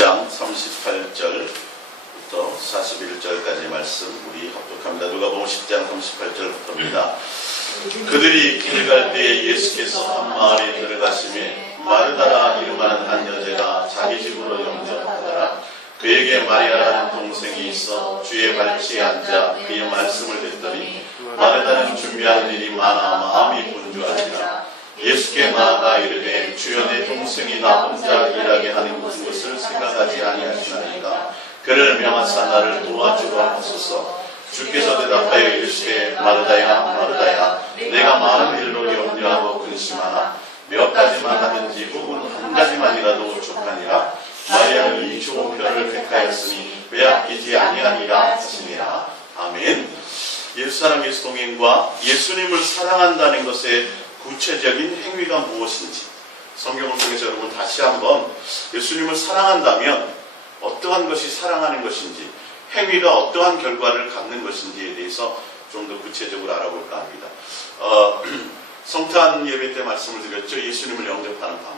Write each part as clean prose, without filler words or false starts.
10장 38절부터 41절까지의 말씀 우리 합독합니다. 누가복음 10장 38절부터입니다. 그들이 길 갈 때에 예수께서 한 마을에 들어가시매 마르다라 이름하는 한 여자가 자기 집으로 영접하더라. 그에게 마리아라는 동생이 있어 주의 발치에 앉아 그의 말씀을 듣더니 마르다는 준비하는 일이 많아 마음이 분주하니라. 예수께 나아가 이르되 주여 내 동생이 나 혼자 일하게 하는 것을 생각하지 아니하시나이까. 그를 명하사 나를 도와주라 하소서. 주께서 대답하여 이르시되 마르다야 마르다야 내가 많은 일로 염려하고 근심하나 몇 가지만 하든지 혹은 한 가지만이라도 족하니라. 마리아는 이 좋은 편을 택하였으니 빼앗기지 아니하니라 하시니라. 아멘. 예루살렘 예수 동행과 예수님을 사랑한다는 것의 구체적인 행위가 무엇인지 성경을 통해서 여러분 다시 한번 예수님을 사랑한다면 어떠한 것이 사랑하는 것인지 행위가 어떠한 결과를 갖는 것인지에 대해서 좀 더 구체적으로 알아볼까 합니다. 성탄 예배 때 말씀을 드렸죠. 예수님을 영접하는 방법.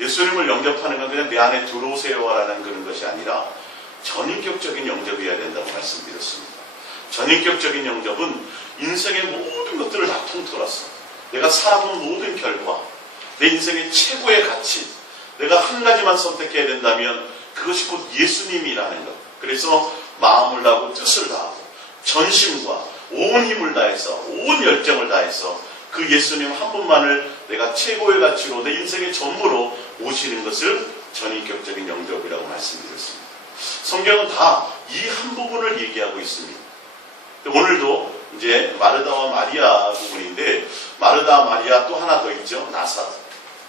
예수님을 영접하는 건 그냥 내 안에 들어오세요라는 그런 것이 아니라 전인격적인 영접이어야 된다고 말씀드렸습니다. 전인격적인 영접은 인생의 모든 것들을 다 통틀었어. 내가 살아본 모든 결과, 내 인생의 최고의 가치, 내가 한 가지만 선택해야 된다면 그것이 곧 예수님이라는 것. 그래서 마음을 다하고 뜻을 다하고 전심과 온 힘을 다해서 온 열정을 다해서 그 예수님 한 분만을 내가 최고의 가치로 내 인생의 전부로 모시는 것을 전인격적인 영접이라고 말씀드렸습니다. 성경은 다 이 한 부분을 얘기하고 있습니다. 오늘도 이제 마르다와 마리아 부분인데 마르다 마리아 또 하나 더 있죠. 나사로.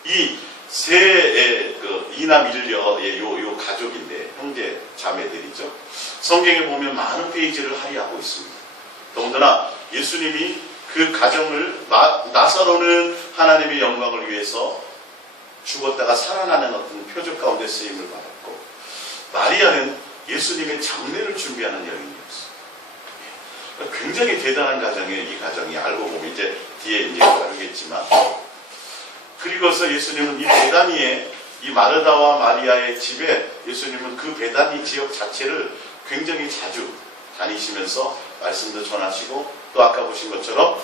이 세 이남 일녀의 요 가족인데 형제 자매들이죠. 성경에 보면 많은 페이지를 할애하고 있습니다. 더군다나 예수님이 그 가정을 나사로는 하나님의 영광을 위해서 죽었다가 살아나는 어떤 표적 가운데 쓰임을 받았고 마리아는 예수님의 장례를 준비하는 여인이었어요. 굉장히 대단한 가정이에요. 이 가정이 알고 보면 이제 뒤에 이제 다루겠지만 그리고서 예수님은 이 베다니에 이 마르다와 마리아의 집에 예수님은 그 베다니 지역 자체를 굉장히 자주 다니시면서 말씀도 전하시고 또 아까 보신 것처럼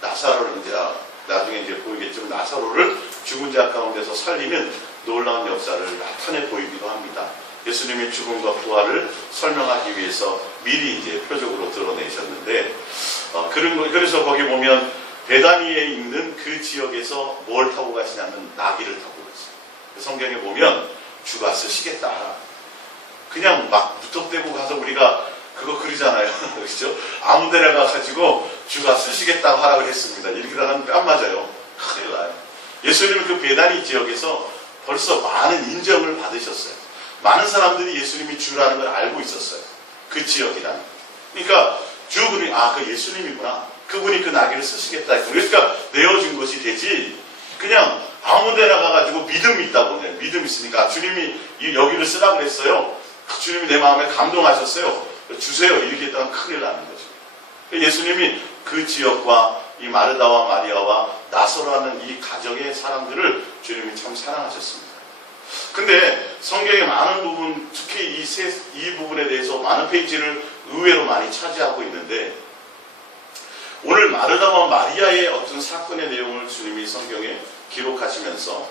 나사로를 이제 나중에 이제 보이겠지만 나사로를 죽은 자 가운데서 살리는 놀라운 역사를 나타내 보이기도 합니다. 예수님의 죽음과 부활을 설명하기 위해서 미리 이제 표적으로 드러내셨는데 그래서 거기 보면 베다니에 있는 그 지역에서 뭘 타고 가시냐면 나귀를 타고 갔어요. 성경에 보면 주가 쓰시겠다. 그냥 막 무턱대고 가서 우리가 그거 그러잖아요. 그렇죠? 아무 데나 가가지고 주가 쓰시겠다고 하라고 했습니다. 이렇게 나가면 뺨 맞아요. 큰일 나요. 예수님은 그 베다니 지역에서 벌써 많은 인정을 받으셨어요. 많은 사람들이 예수님이 주라는 걸 알고 있었어요. 그 지역이라는. 그러니까 주분이 그 예수님이구나. 그분이 그 나귀를 쓰시겠다. 그러니까 내어준 것이 되지. 그냥 아무 데나 가가지고 믿음이 있다고 해요. 믿음 있으니까 주님이 여기를 쓰라고 그랬어요. 주님이 내 마음에 감동하셨어요. 주세요. 이렇게 했다면 큰일 나는 거죠. 예수님이 그 지역과 이 마르다와 마리아와 나사로라는 이 가정의 사람들을 주님이 참 사랑하셨습니다. 근데 성경의 많은 부분, 특히 이 부분에 대해서 많은 페이지를 의외로 많이 차지하고 있는데 오늘 마르다와 마리아의 어떤 사건의 내용을 주님이 성경에 기록하시면서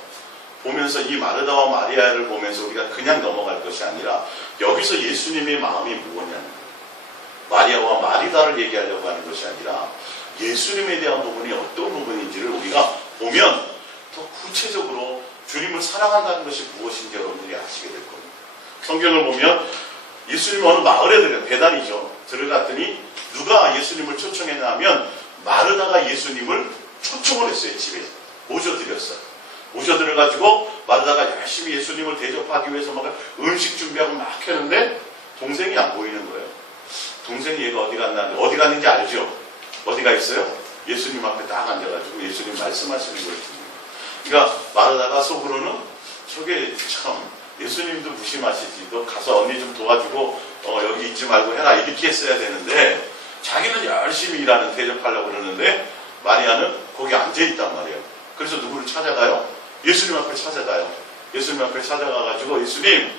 보면서 이 마르다와 마리아를 보면서 우리가 그냥 넘어갈 것이 아니라 여기서 예수님의 마음이 무엇냐는 마리아와 마리다를 얘기하려고 하는 것이 아니라 예수님에 대한 부분이 어떤 부분인지를 우리가 보면 더 구체적으로 주님을 사랑한다는 것이 무엇인지 여러분들이 아시게 될 겁니다. 성경을 보면 예수님이 어느 마을에 베다니죠. 들어갔더니 누가 예수님을 초청했냐 하면 마르다가 예수님을 초청을 했어요. 집에 모셔드렸어요. 모셔들어가지고 마르다가 열심히 예수님을 대접하기 위해서 막 음식 준비하고 막 했는데 동생이 안 보이는 거예요. 동생이 얘가 어디 갔는지 알죠? 어디가 있어요? 예수님 앞에 딱 앉아가지고 예수님 말씀하시는 거예요. 그러니까 마르다가 속으로는 저게 참 예수님도 무심하시지. 너 가서 언니 좀 도와주고 여기 있지 말고 해라. 이렇게 했어야 되는데 자기는 열심히 일하는 대접하려고 그러는데 마리아는 거기 앉아있단 말이에요. 그래서 누구를 찾아가요? 예수님 앞에 찾아가요. 예수님 앞에 찾아가가지고 예수님,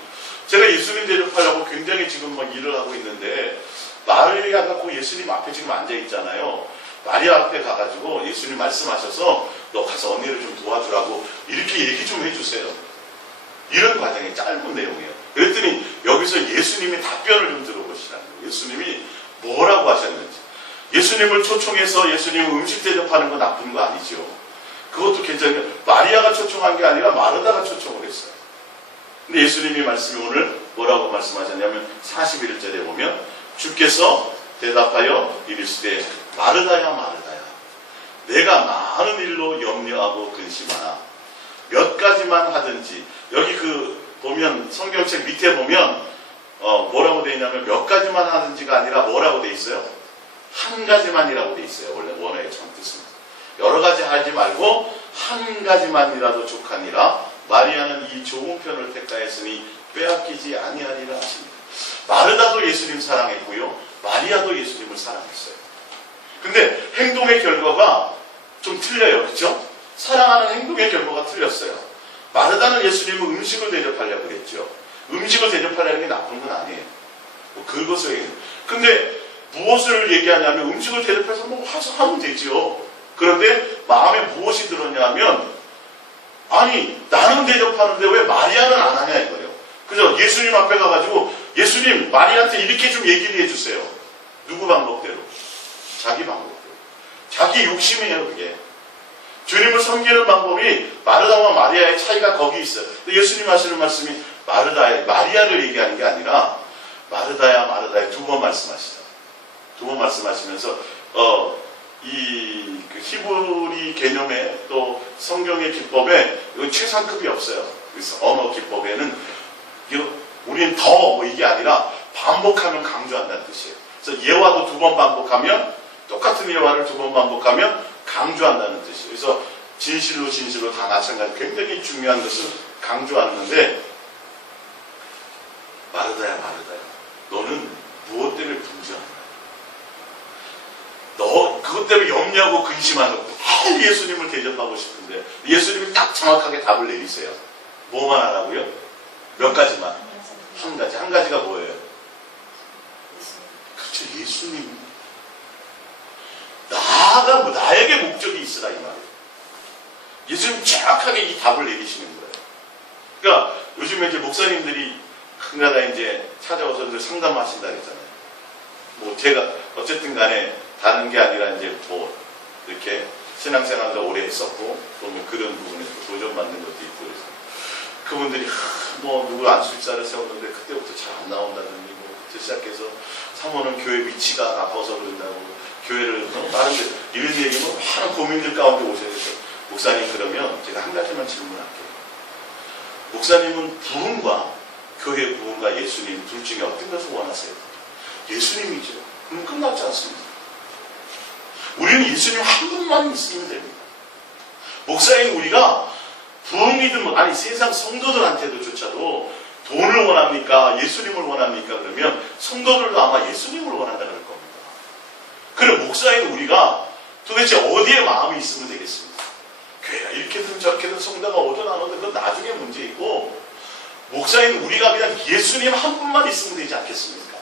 제가 예수님 대접하려고 굉장히 지금 막 일을 하고 있는데 마리아가 그 예수님 앞에 지금 앉아 있잖아요. 마리아 앞에 가가지고 예수님 말씀하셔서 너 가서 언니를 좀 도와주라고 이렇게 얘기 좀 해주세요. 이런 과정의 짧은 내용이에요. 그랬더니 여기서 예수님이 답변을 좀 들어보시라는 거예요. 예수님이 뭐라고 하셨는지. 예수님을 초청해서 예수님 음식 대접하는 건 나쁜 거 아니죠. 그것도 괜찮아요. 마리아가 초청한 게 아니라 마르다가 초청을 했어요. 근데 예수님이 말씀이 오늘 뭐라고 말씀하셨냐면 41절에 보면 주께서 대답하여 이르시되 마르다야 마르다야 내가 많은 일로 염려하고 근심하나 몇 가지만 하든지. 여기 보면 성경책 밑에 보면 뭐라고 되어 있냐면 몇 가지만 하든지가 아니라 뭐라고 되어 있어요? 한 가지만이라고 되어 있어요. 원래 원어의 정뜻은 여러 가지 하지 말고 한 가지만이라도 족하니라. 마리아는 이 좋은 편을 택하였으니 빼앗기지 아니하리라 하십니다. 마르다도 예수님 사랑했고요, 마리아도 예수님을 사랑했어요. 근데 행동의 결과가 좀 틀려요. 그렇죠? 사랑하는 행동의 결과가 틀렸어요. 마르다는 예수님은 음식을 대접하려고 했죠. 음식을 대접하려는 게 나쁜 건 아니에요. 그것을. 근데 무엇을 얘기하냐면 음식을 대접해서 뭐 하면 되죠. 그런데 마음에 무엇이 들었냐면 아니 나는 대접하는데 왜 마리아는 안 하냐 이거예요. 그죠? 예수님 앞에 가가지고 예수님 마리아한테 이렇게 좀 얘기를 해주세요. 누구 방법대로? 자기 방법대로. 자기 욕심이에요 그게. 주님을 섬기는 방법이 마르다와 마리아의 차이가 거기 있어요. 예수님 하시는 말씀이 마리아를 얘기하는 게 아니라 마르다야 마르다야 두 번 말씀하시죠. 두 번 말씀하시면서 그 히브리 개념에 또 성경의 기법에 이건 최상급이 없어요. 그래서 언어 기법에는 우리는 더 이게 아니라 반복하면 강조한다는 뜻이에요. 그래서 예화도 두 번 반복하면 똑같은 예화를 두 번 반복하면 강조한다는 뜻이에요. 그래서 진실로 다 마찬가지 굉장히 중요한 것을 강조하는 건데 마르다야 너는 무엇 때문에 분주한가? 너 그것 때문에 염려하고 근심하고 빨리 예수님을 대접하고 싶은데 예수님이 딱 정확하게 답을 내리세요. 뭐만 하라고요? 몇 가지만. 한 가지가 뭐예요? 그렇죠. 예수님. 나에게 목적이 있으라 이 말이에요. 예수님 정확하게 이 답을 내리시는 거예요. 그러니까 요즘에 이제 목사님들이 한가다 이제 찾아와서 상담하신다 그랬잖아요. 뭐 제가 어쨌든 간에 다른 게 아니라 이제 뭐 이렇게 신앙생활도 오래 했었고 또 뭐 그런 부분에 도전받는 것도 있고 그래서 그분들이 뭐 누구 안수집사를 세웠는데 그때부터 잘 안 나온다든지 뭐 그때 시작해서 사모는 교회 위치가 나빠서 그런다고 교회를 다른 데 이런 얘기는 많은 고민들 가운데 오셔야 돼서 목사님 그러면 제가 한 가지만 질문할게요. 목사님은 부흥과 교회 부흥과 예수님 둘 중에 어떤 것을 원하세요? 예수님이죠. 그럼 끝났지 않습니까? 우리는 예수님 한 분만 있으면 됩니다. 목사인 우리가 부흥이든 아니 세상 성도들한테도 조차도 돈을 원합니까? 예수님을 원합니까? 그러면 성도들도 아마 예수님을 원한다 그럴 겁니다. 그럼 목사인 우리가 도대체 어디에 마음이 있으면 되겠습니까? 교회가 이렇게든 저렇게든 성도가 오든 안 오든 그건 나중에 문제이고 목사인 우리가 그냥 예수님 한 분만 있으면 되지 않겠습니까?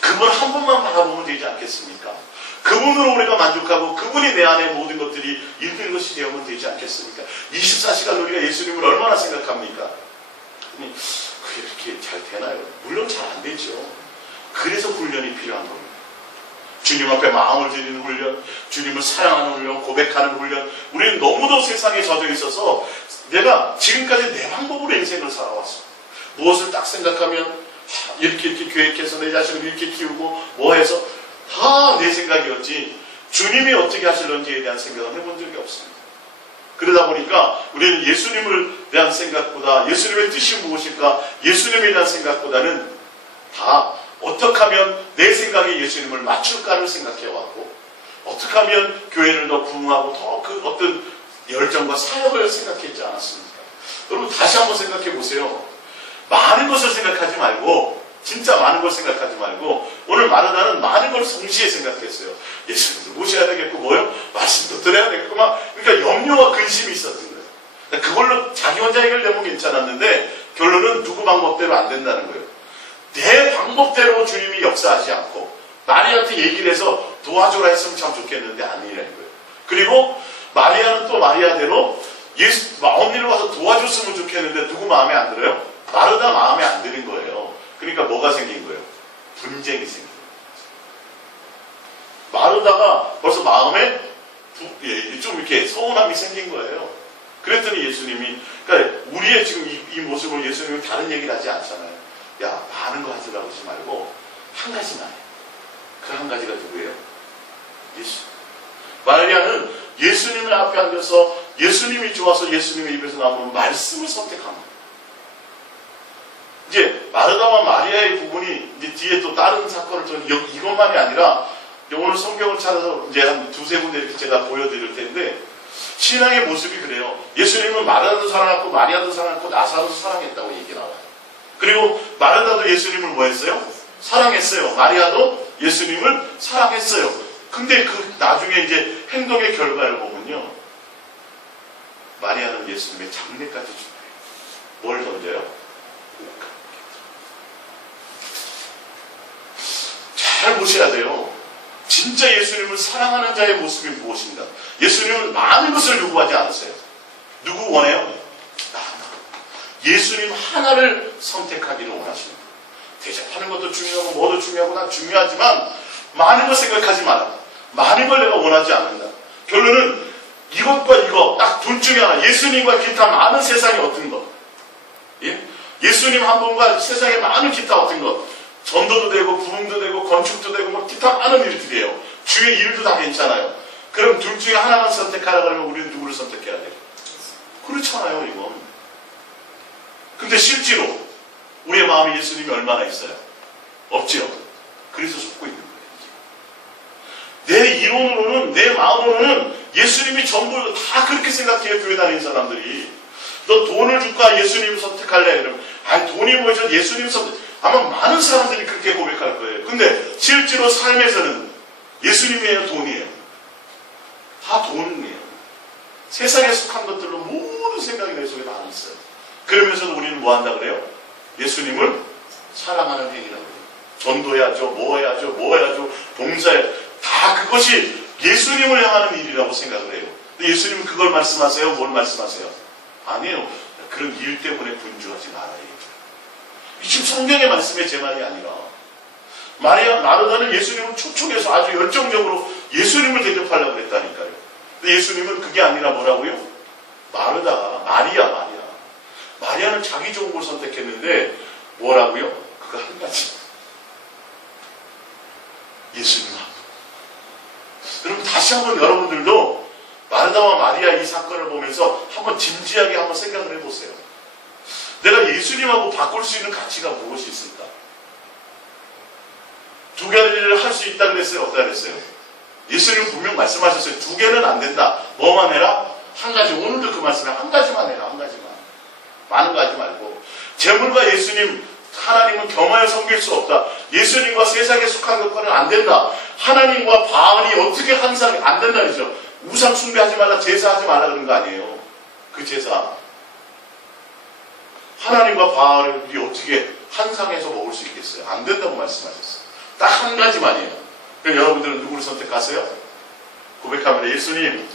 그분 한 분만 바라보면 되지 않겠습니까? 그분으로 우리가 만족하고 그분이 내 안에 모든 것들이 있는 것이 되어면 되지 않겠습니까? 24시간 우리가 예수님을 얼마나 생각합니까? 그게 이렇게 잘 되나요? 물론 잘 안 되죠. 그래서 훈련이 필요한 겁니다. 주님 앞에 마음을 드리는 훈련, 주님을 사랑하는 훈련, 고백하는 훈련. 우리는 너무도 세상에 젖어 있어서 내가 지금까지 내 방법으로 인생을 살아왔어. 무엇을 딱 생각하면 이렇게 계획해서 내 자식을 이렇게 키우고 뭐 해서 다 내 생각이었지 주님이 어떻게 하실런지에 대한 생각은 해본 적이 없습니다. 그러다 보니까 우리는 예수님을 대한 생각보다 예수님의 뜻이 무엇일까 예수님에 대한 생각보다는 다 어떻게 하면 내 생각에 예수님을 맞출까를 생각해왔고 어떻게 하면 교회를 더 부흥하고 더 그 어떤 열정과 사역을 생각했지 않았습니까? 여러분 다시 한번 생각해 보세요. 많은 것을 생각하지 말고 진짜 많은 걸 생각하지 말고 오늘 마르다는 많은 걸 동시에 생각했어요. 예수님도 모셔야 되겠고 뭐요? 말씀도 들어야 되겠고 막 그러니까 염려와 근심이 있었던 거예요. 그걸로 자기 혼자 해결되면 괜찮았는데 결론은 누구 방법대로 안 된다는 거예요. 내 방법대로 주님이 역사하지 않고 마리아한테 얘기를 해서 도와줘라 했으면 참 좋겠는데 아니라는 거예요. 그리고 마리아는 또 마리아대로 예수 언니를 와서 도와줬으면 좋겠는데 누구 마음에 안 들어요? 마르다 마음에 안 드는 거예요. 그러니까 뭐가 생긴 거예요? 분쟁이 생긴 거예요. 마르다가 벌써 마음에 좀 이렇게 서운함이 생긴 거예요. 그랬더니 예수님이, 그러니까 우리의 지금 이 모습을 예수님은 다른 얘기를 하지 않잖아요. 야, 많은 거 하지라고 하지 말고 한 가지만 해. 그 한 가지가 누구예요? 예수. 마리아는 예수님을 앞에 앉아서 예수님이 좋아서 예수님의 입에서 나오는 말씀을 선택합니다. 이제 마르다와 마리아의 부분이 이제 뒤에 또 다른 사건을 통해서 이것만이 아니라 오늘 성경을 찾아서 이제 한 두세 군데 이렇게 제가 보여드릴 텐데 신앙의 모습이 그래요. 예수님은 마르다도 사랑했고 마리아도 사랑했고 나사로도 사랑했다고 얘기 나와요. 그리고 마르다도 예수님을 뭐 했어요? 사랑했어요. 마리아도 예수님을 사랑했어요. 근데 그 나중에 이제 행동의 결과를 보면요. 마리아는 예수님의 장례까지 준비해요. 뭘 던져요? 잘 보셔야 돼요. 진짜 예수님을 사랑하는 자의 모습이 무엇인가? 예수님은 많은 것을 요구하지 않으세요. 누구 원해요? 나 하나. 예수님 하나를 선택하기를 원하시는 거예요. 대접하는 것도 중요하고 뭐도 중요하고 난 중요하지만 많은 것 생각하지 마라. 많은 걸 내가 원하지 않는다. 결론은 이것과 이거 딱 둘 중에 하나. 예수님과 기타 많은 세상의 어떤 것. 예? 예수님 한 분과 세상의 많은 기타 어떤 것. 전도도 되고 부흥도 되고 건축도 되고 뭐 기타 많은 일들이에요. 주의 일도 다 괜찮아요. 그럼 둘 중에 하나만 선택하라 그러면 우리는 누구를 선택해야 돼요? 그렇잖아요, 이건. 근데 실제로 우리의 마음에 예수님이 얼마나 있어요? 없죠. 그래서 속고 있는 거예요. 내 이론으로는, 내 마음으로는 예수님이 전부 다 그렇게 생각해요. 교회 다니는 사람들이. 너 돈을 줄까? 예수님 선택할래? 그러면 아니 돈이 뭐죠? 예수님 선택. 아마 많은 사람들이 그렇게 고백할 거예요. 근데 실제로 삶에서는 예수님이에요, 돈이에요? 다 돈이에요. 세상에 속한 것들로 모든 생각이 내 속에 다 있어요. 그러면서도 우리는 뭐 한다 그래요? 예수님을 사랑하는 행위라고 해요. 전도해야죠, 뭐 해야죠, 뭐 해야죠, 봉사해. 다 그것이 예수님을 향하는 일이라고 생각을 해요. 근데 예수님은 그걸 말씀하세요? 뭘 말씀하세요? 아니에요. 그런 일 때문에 분주하지 말아요. 지금 성경의 말씀의 제 말이 아니라 마르다는 예수님을 초청해서 아주 열정적으로 예수님을 대접하려고 그랬다니까요. 근데 예수님은 그게 아니라 뭐라고요? 마리아는 자기 좋은 걸 선택했는데 뭐라고요? 그거 한 가지. 예수님 한 분. 여러분 다시 한번 여러분들도 마르다와 마리아 이 사건을 보면서 한번 진지하게 한번 생각을 해보세요. 내가 예수님하고 바꿀 수 있는 가치가 무엇이 있을까? 두 가지를 할 수 있다 그랬어요? 없다 그랬어요? 예수님은 분명 말씀하셨어요. 두 개는 안 된다. 뭐만 해라? 한 가지. 오늘도 그 말씀에 한 가지만 해라. 한 가지만. 많은 거 하지 말고. 재물과 예수님, 하나님은 겸하여 섬길 수 없다. 예수님과 세상에 속한 것과는 안 된다. 하나님과 바알이 어떻게 한 사람이 안 된다 그러죠. 우상 숭배하지 말라, 제사하지 말라 그런 거 아니에요. 그 제사. 하나님과 바알을 우리 어떻게 한 상에서 먹을 수 있겠어요? 안 된다고 말씀하셨어요. 딱 한 가지만이에요. 그럼 여러분들은 누구를 선택하세요? 고백하면 예수님.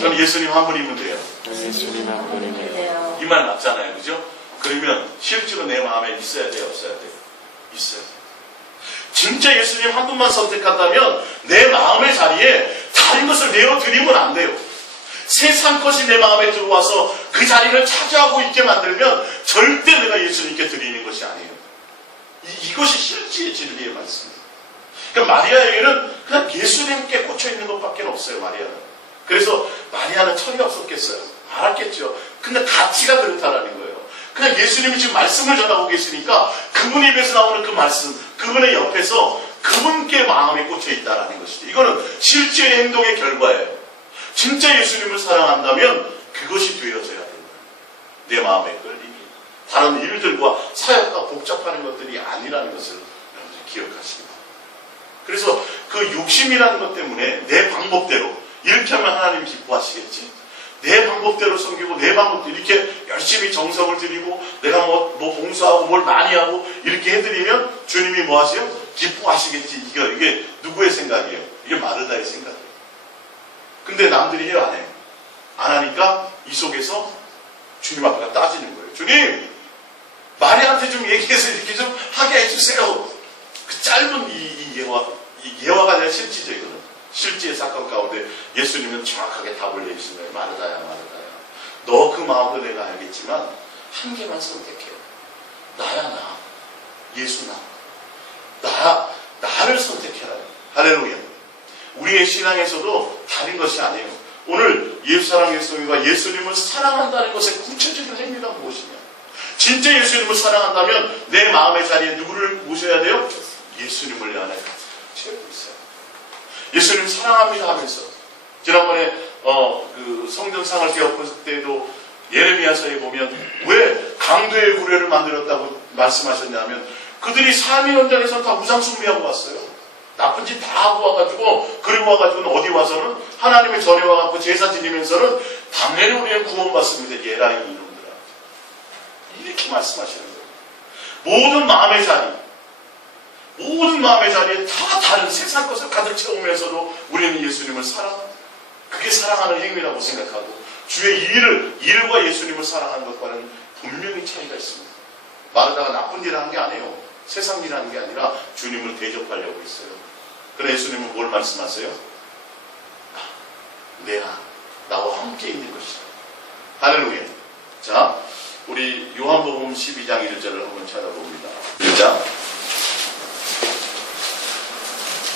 저는 예수님 한 분이면 돼요. 예수님 한 분이면 돼요. 이 말 맞잖아요. 그죠? 그러면 실제로 내 마음에 있어야 돼요? 없어야 돼요? 있어야 돼요. 진짜 예수님 한 분만 선택한다면 내 마음의 자리에 다른 것을 내어드리면 안 돼요. 세상 것이 내 마음에 들어와서 그 자리를 차지하고 있게 만들면 절대 내가 예수님께 드리는 것이 아니에요. 이것이 실제의 진리의 말씀입니다. 그러니까 마리아에게는 그냥 예수님께 꽂혀있는 것밖에 없어요. 마리아는. 그래서 마리아는 철이 없었겠어요? 알았겠죠. 근데 가치가 그렇다라는 거예요. 그냥 예수님이 지금 말씀을 전하고 계시니까 그분 입에서 나오는 그 말씀, 그분의 옆에서 그분께 마음이 꽂혀있다라는 것이죠. 이거는 실제의 행동의 결과예요. 진짜 예수님을 사랑한다면 그것이 되어져야 된다. 내 마음에 끌림이. 다른 일들과 사역과 복잡한 것들이 아니라는 것을 여러분들 기억하십니다. 그래서 그 욕심이라는 것 때문에 내 방법대로 이렇게 하면 하나님 기뻐하시겠지. 내 방법대로 섬기고 내 방법대로 이렇게 열심히 정성을 들이고 내가 뭐 봉사하고 뭘 많이 하고 이렇게 해드리면 주님이 뭐 하세요? 기뻐하시겠지. 이게 누구의 생각이에요? 이게 마르다의 생각이에요. 근데 남들이 해요, 안 해요? 안 하니까 이 속에서 주님 앞에 따지는 거예요. 주님, 마리아한테 좀 얘기해서 이렇게 좀 하게 해주세요. 그 짧은 이 예화가 아니라 실지적이거든. 실제의 사건 가운데 예수님은 정확하게 답을 내주신 거예요. 마르다야, 마르다야. 너 그 마음도 내가 알겠지만 한 개만 선택해요. 나야, 나. 예수 나. 나를 선택해라. 할렐루야. 우리의 신앙에서도 다른 것이 아니에요. 오늘 예수사랑 예수님과 예수님을 사랑한다는 것의 구체적인 의미가 무엇이냐? 진짜 예수님을 사랑한다면 내 마음의 자리에 누구를 모셔야 돼요? 예수님을 내 안에 채우고 있어요. 예수님 사랑합니다 하면서 지난번에 그 성전상을 개업할 때도 예레미야서에 보면 왜 강도의 구례를 만들었다고 말씀하셨냐면 그들이 삶의 현장에서 다 우상 숭배하고 왔어요. 나쁜 짓 다 하고 와가지고 그리고 와가지고는 어디 와서는 하나님의 전에 와갖고 제사 지니면서는 당연히 우리는 구원받습니다. 예라이 이놈들아. 이렇게 말씀하시는 거예요. 모든 마음의 자리에 다 다른 세상 것을 가득 채우면서도 우리는 예수님을 그게 사랑하는 행위라고 생각하고 주의 일과 예수님을 사랑하는 것과는 분명히 차이가 있습니다. 마르다가 나쁜 일을 한 게 아니에요. 세상 일을 하는 게 아니라 주님을 대접하려고 했어요. 그러나 예수님은 뭘 말씀하세요? 내가 나와 함께 있는 것이다. 할렐루야. 자, 우리 요한복음 12장 1절을 한번 찾아봅니다. 1장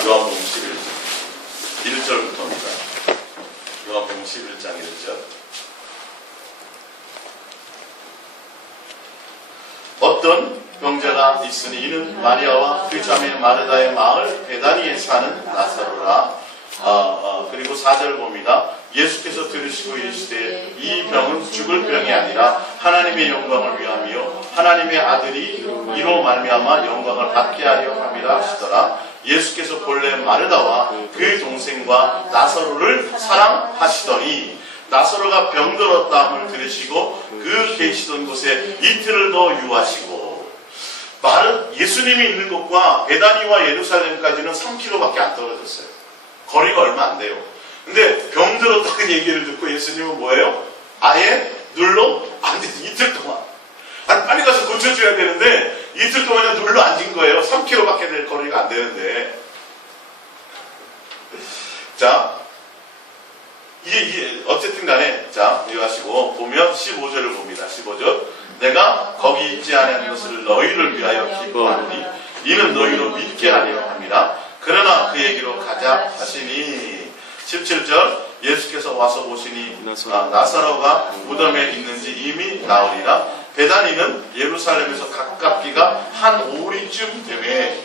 요한복음 11장 1절부터입니다. 요한복음 11장 1절. 어떤 병자가 있으니 이는 마리아와 그 자매 마르다의 마을 베다니에 사는 나사로라. 그리고 4절 봅니다. 예수께서 들으시고 이르시되 이 병은 죽을 병이 아니라 하나님의 영광을 위함이요 하나님의 아들이 이로 말미암아 영광을 받게 하려 함이라 하시더라. 예수께서 본래 마르다와 그 동생과 나사로를 사랑하시더니 나사로가 병들었다함을 들으시고 그 계시던 곳에 이틀을 더 유하시고 예수님이 있는 곳과 베다니와 예루살렘까지는 3km밖에 안 떨어졌어요. 거리가 얼마 안 돼요. 근데 병들었다는 얘기를 듣고 예수님은 뭐예요? 아예 눌러 앉은 이틀 동안. 아니 빨리 가서 고쳐줘야 되는데 이틀 동안 눌러 앉은 거예요. 3km밖에 될 거리가 안 되는데. 자, 이게 어쨌든 간에 자 이거 하시고 보면 15절을 봅니다. 15절. 내가 거기 있지 않은 것을 너희를 위하여 기뻐하노니 이는 너희로 믿게 하려 함이라. 그러나 그에게로 가자 하시니 17절. 예수께서 와서 보시니 나사로가 무덤에 있는지 이미 나으리라. 베다니는 예루살렘에서 가깝기가 한 오리쯤 되매.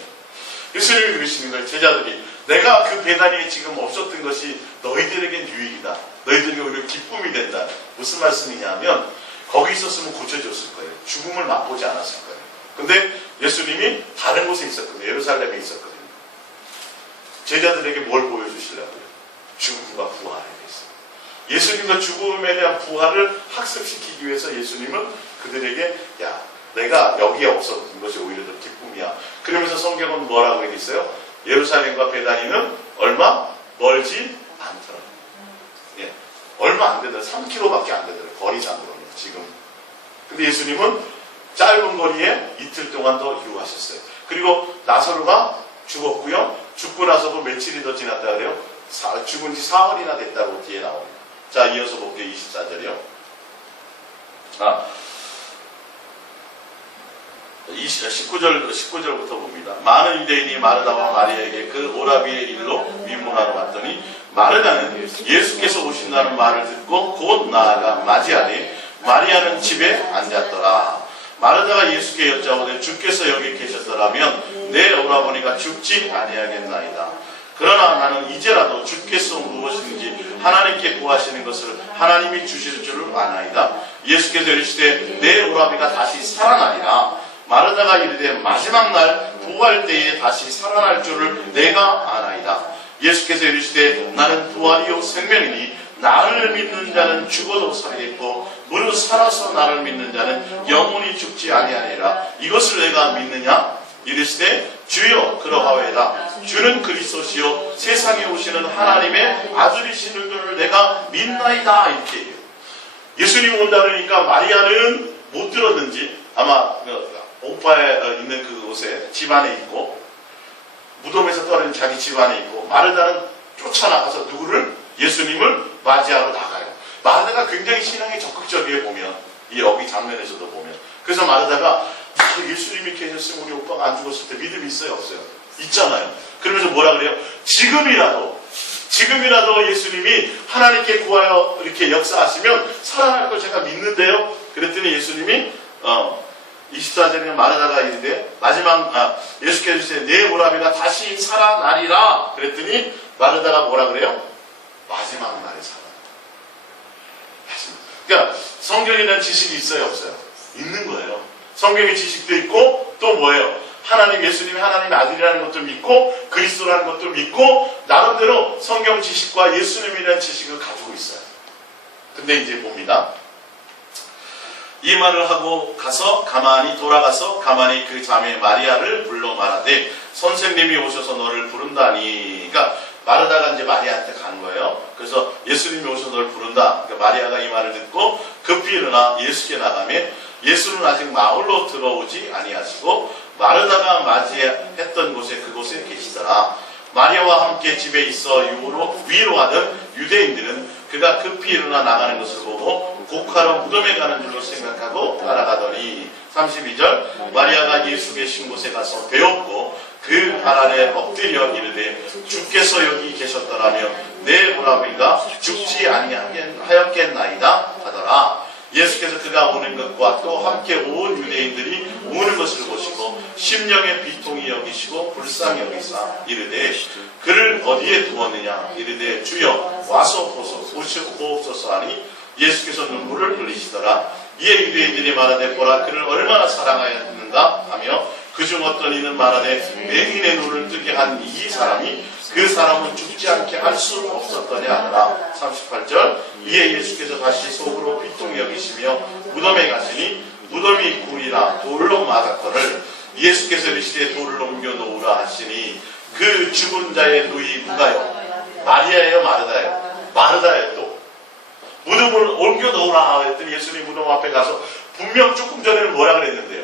예수님이 그러시는 거예요. 제자들이 내가 그 베다니에 지금 없었던 것이 너희들에겐 유익이다. 너희들에게 오히려 기쁨이 된다. 무슨 말씀이냐면 거기 있었으면 고쳐졌을 거예요. 죽음을 맛보지 않았을 거예요. 근데 예수님이 다른 곳에 있었거든요. 예루살렘에 있었거든요. 제자들에게 뭘 보여주시려고요? 죽음과 부활에 대해서. 예수님과 죽음에 대한 부활을 학습시키기 위해서 예수님은 그들에게 야 내가 여기에 없었던 것이 오히려 더 기쁨이야. 그러면서 성경은 뭐라고 했어요? 예루살렘과 베다니는 얼마 멀지 않더라. 예, 얼마 안 되더라. 3km밖에 안 되더라. 거리상으로는 지금. 근데 예수님은 짧은 거리에 이틀 동안 더 유하셨어요. 그리고 나사로가 죽었고요. 죽고 나서도 며칠이 더 지났다 그래요. 죽은 지 사흘이나 됐다고 뒤에 나옵니다. 자, 이어서 볼게요. 24절이요. 19절부터 봅니다. 많은 유대인이 마르다와 마리아에게 그 오라비의 일로 위문하러 왔더니 마르다는 예수께서 오신다는 말을 듣고 곧 나아가 맞이하니 마리아는 집에 앉았더라. 마르다가 예수께 여짜오되 주께서 여기 계셨더라면 내 오라버니가 죽지 아니하겠나이다. 그러나 나는 이제라도 주께서 무엇인지 하나님께 구하시는 것을 하나님이 주실 줄을 아나이다. 예수께서 이르시되 내 오라비가 다시 살아나리라. 마르다가 이르되 마지막 날 부활 때에 다시 살아날 줄을 내가 아나이다. 예수께서 이르시되 나는 부활이요 생명이니 나를 믿는 자는 죽어도 살겠고 무릇 살아서 나를 믿는 자는 영원히 죽지 아니하리라. 이것을 내가 믿느냐? 이르시되 주여 그러하오이다. 주는 그리스도시요 세상에 오시는 하나님의 아들이신 줄 내가 믿나이다. 이렇게 해요. 예수님 온다 그러니까 마리아는 못 들었는지 아마 오빠에 있는 그곳에 집안에 있고 무덤에서 떨어진 자기 집안에 있고 마르다는 쫓아나가서 누구를? 예수님을 맞이하러 나가요. 마르다가 굉장히 신앙이 적극적이에요. 보면 이 여기 장면에서도 보면. 그래서 마르다가 예수님이 계셨으면 우리 오빠가 안 죽었을 때 믿음이 있어요? 없어요? 있잖아요. 그러면서 뭐라 그래요? 지금이라도 예수님이 하나님께 구하여 이렇게 역사하시면 살아날 걸 제가 믿는데요. 그랬더니 예수님이 24절에 마르다가 이르되 예수께서 이르시되 내 오라비가 다시 살아나리라. 그랬더니 마르다가 뭐라 그래요? 마지막 날에 살아난다. 그러니까 성경에 대한 지식이 있어요? 없어요? 있는 거예요. 성경의 지식도 있고 또 뭐예요? 예수님이 하나님의 아들이라는 것도 믿고 그리스도라는 것도 믿고 나름대로 성경 지식과 예수님에 대한 지식을 가지고 있어요. 근데 이제 봅니다. 이 말을 하고 돌아가서 가만히 그 자매 마리아를 불러 말하되 선생님이 오셔서 너를 부른다니. 그러니까 마르다가 이제 마리아한테 가는 거예요. 그래서 예수님이 오셔서 너를 부른다. 그러니까 마리아가 이 말을 듣고 급히 일어나 예수께 나가며 예수는 아직 마을로 들어오지 아니하시고 마르다가 맞이했던 곳에 그곳에 계시더라. 마리아와 함께 집에 있어 위로하던 유대인들은 그가 급히 일어나 나가는 것을 보고 곡하러 무덤에 가는 줄로 생각하고 따라가더니 32절 마리아가 예수 계신 곳에 가서 배웠고 그 발 아래 엎드려 이르되 주께서 여기 계셨더라며 내 오라비가 죽지 아니하였겠나이다 하더라. 예수께서 그가 오는 것과 또 함께 온 유대인들이 우는 것을 보시고 심령의 비통이 여기시고 불쌍히 여기사 이르되 그를 어디에 두었느냐 이르되 주여 와서 보옵소서 하니 예수께서 눈물을 흘리시더라. 이에 유대인들이 말하되 보라 그를 얼마나 사랑하였는가 하며 그중 어떤 이는 말하되 맹인의 눈을 뜨게 한 이 사람이 그 사람은 죽지 않게 할 수 없었더냐 하더라. 38절 이에 예수께서 다시 속으로 비통히 여기시며 무덤에 가시니 무덤이 굴이라 돌로 막았거늘 예수께서 이르시되 돌을 옮겨 놓으라 하시니 그 죽은 자의 누이 누가요? 마리아예요? 마르다예요? 마르다예요. 또 무덤을 옮겨 놓으라 했더니 예수님 무덤 앞에 가서 분명 조금 전에는 뭐라 그랬는데요?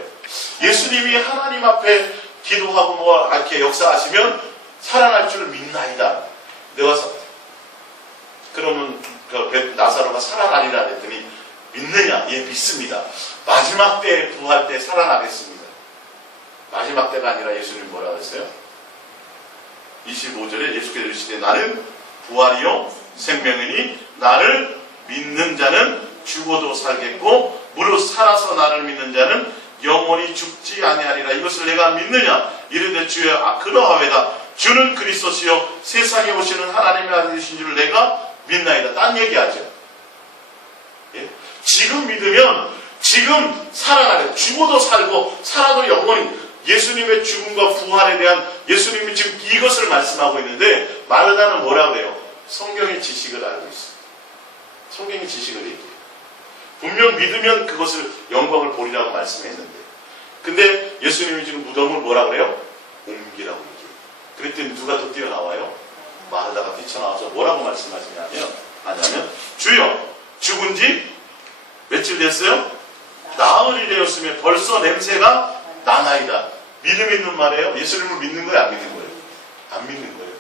예수님이 하나님 앞에 기도하고 뭐 이렇게 역사하시면 살아날 줄 믿나이다. 그러면 나사로가 살아나리라 했더니 믿느냐? 예, 믿습니다. 마지막 때 부활 때 살아나겠습니다. 마지막 때가 아니라 예수님 뭐라고 했어요? 25절에 예수께서 이르시되 나는 부활이요 생명이니 나를 믿는 자는 죽어도 살겠고 무릇 살아서 나를 믿는 자는 영원히 죽지 아니하리라. 이것을 내가 믿느냐? 이르되 주여 그러하외다. 주는 그리스도시요 세상에 오시는 하나님의 아들이신 줄 내가 믿나이다. 딴 얘기하죠. 예? 지금 믿으면 지금 살아나요. 죽어도 살고 살아도 영원히. 예수님의 죽음과 부활에 대한 예수님이 지금 이것을 말씀하고 있는데 마르다는 뭐라 그래요? 성경의 지식을 알고 있어요. 성경의 지식을 얘기해요. 분명 믿으면 그것을 영광을 보리라고 말씀했는데 근데 예수님이 지금 무덤을 뭐라 그래요? 옮기라고 얘기해요. 그랬더니 누가 또 뛰어나와요? 마르다가 뛰쳐나와서 뭐라고 말씀하시냐면 주여 죽은 지 며칠 됐어요? 나흘이 되었으며 벌써 냄새가 나나이다. 믿음 있는 말이에요? 예수님을 믿는 거예요? 안 믿는 거예요? 안 믿는 거예요.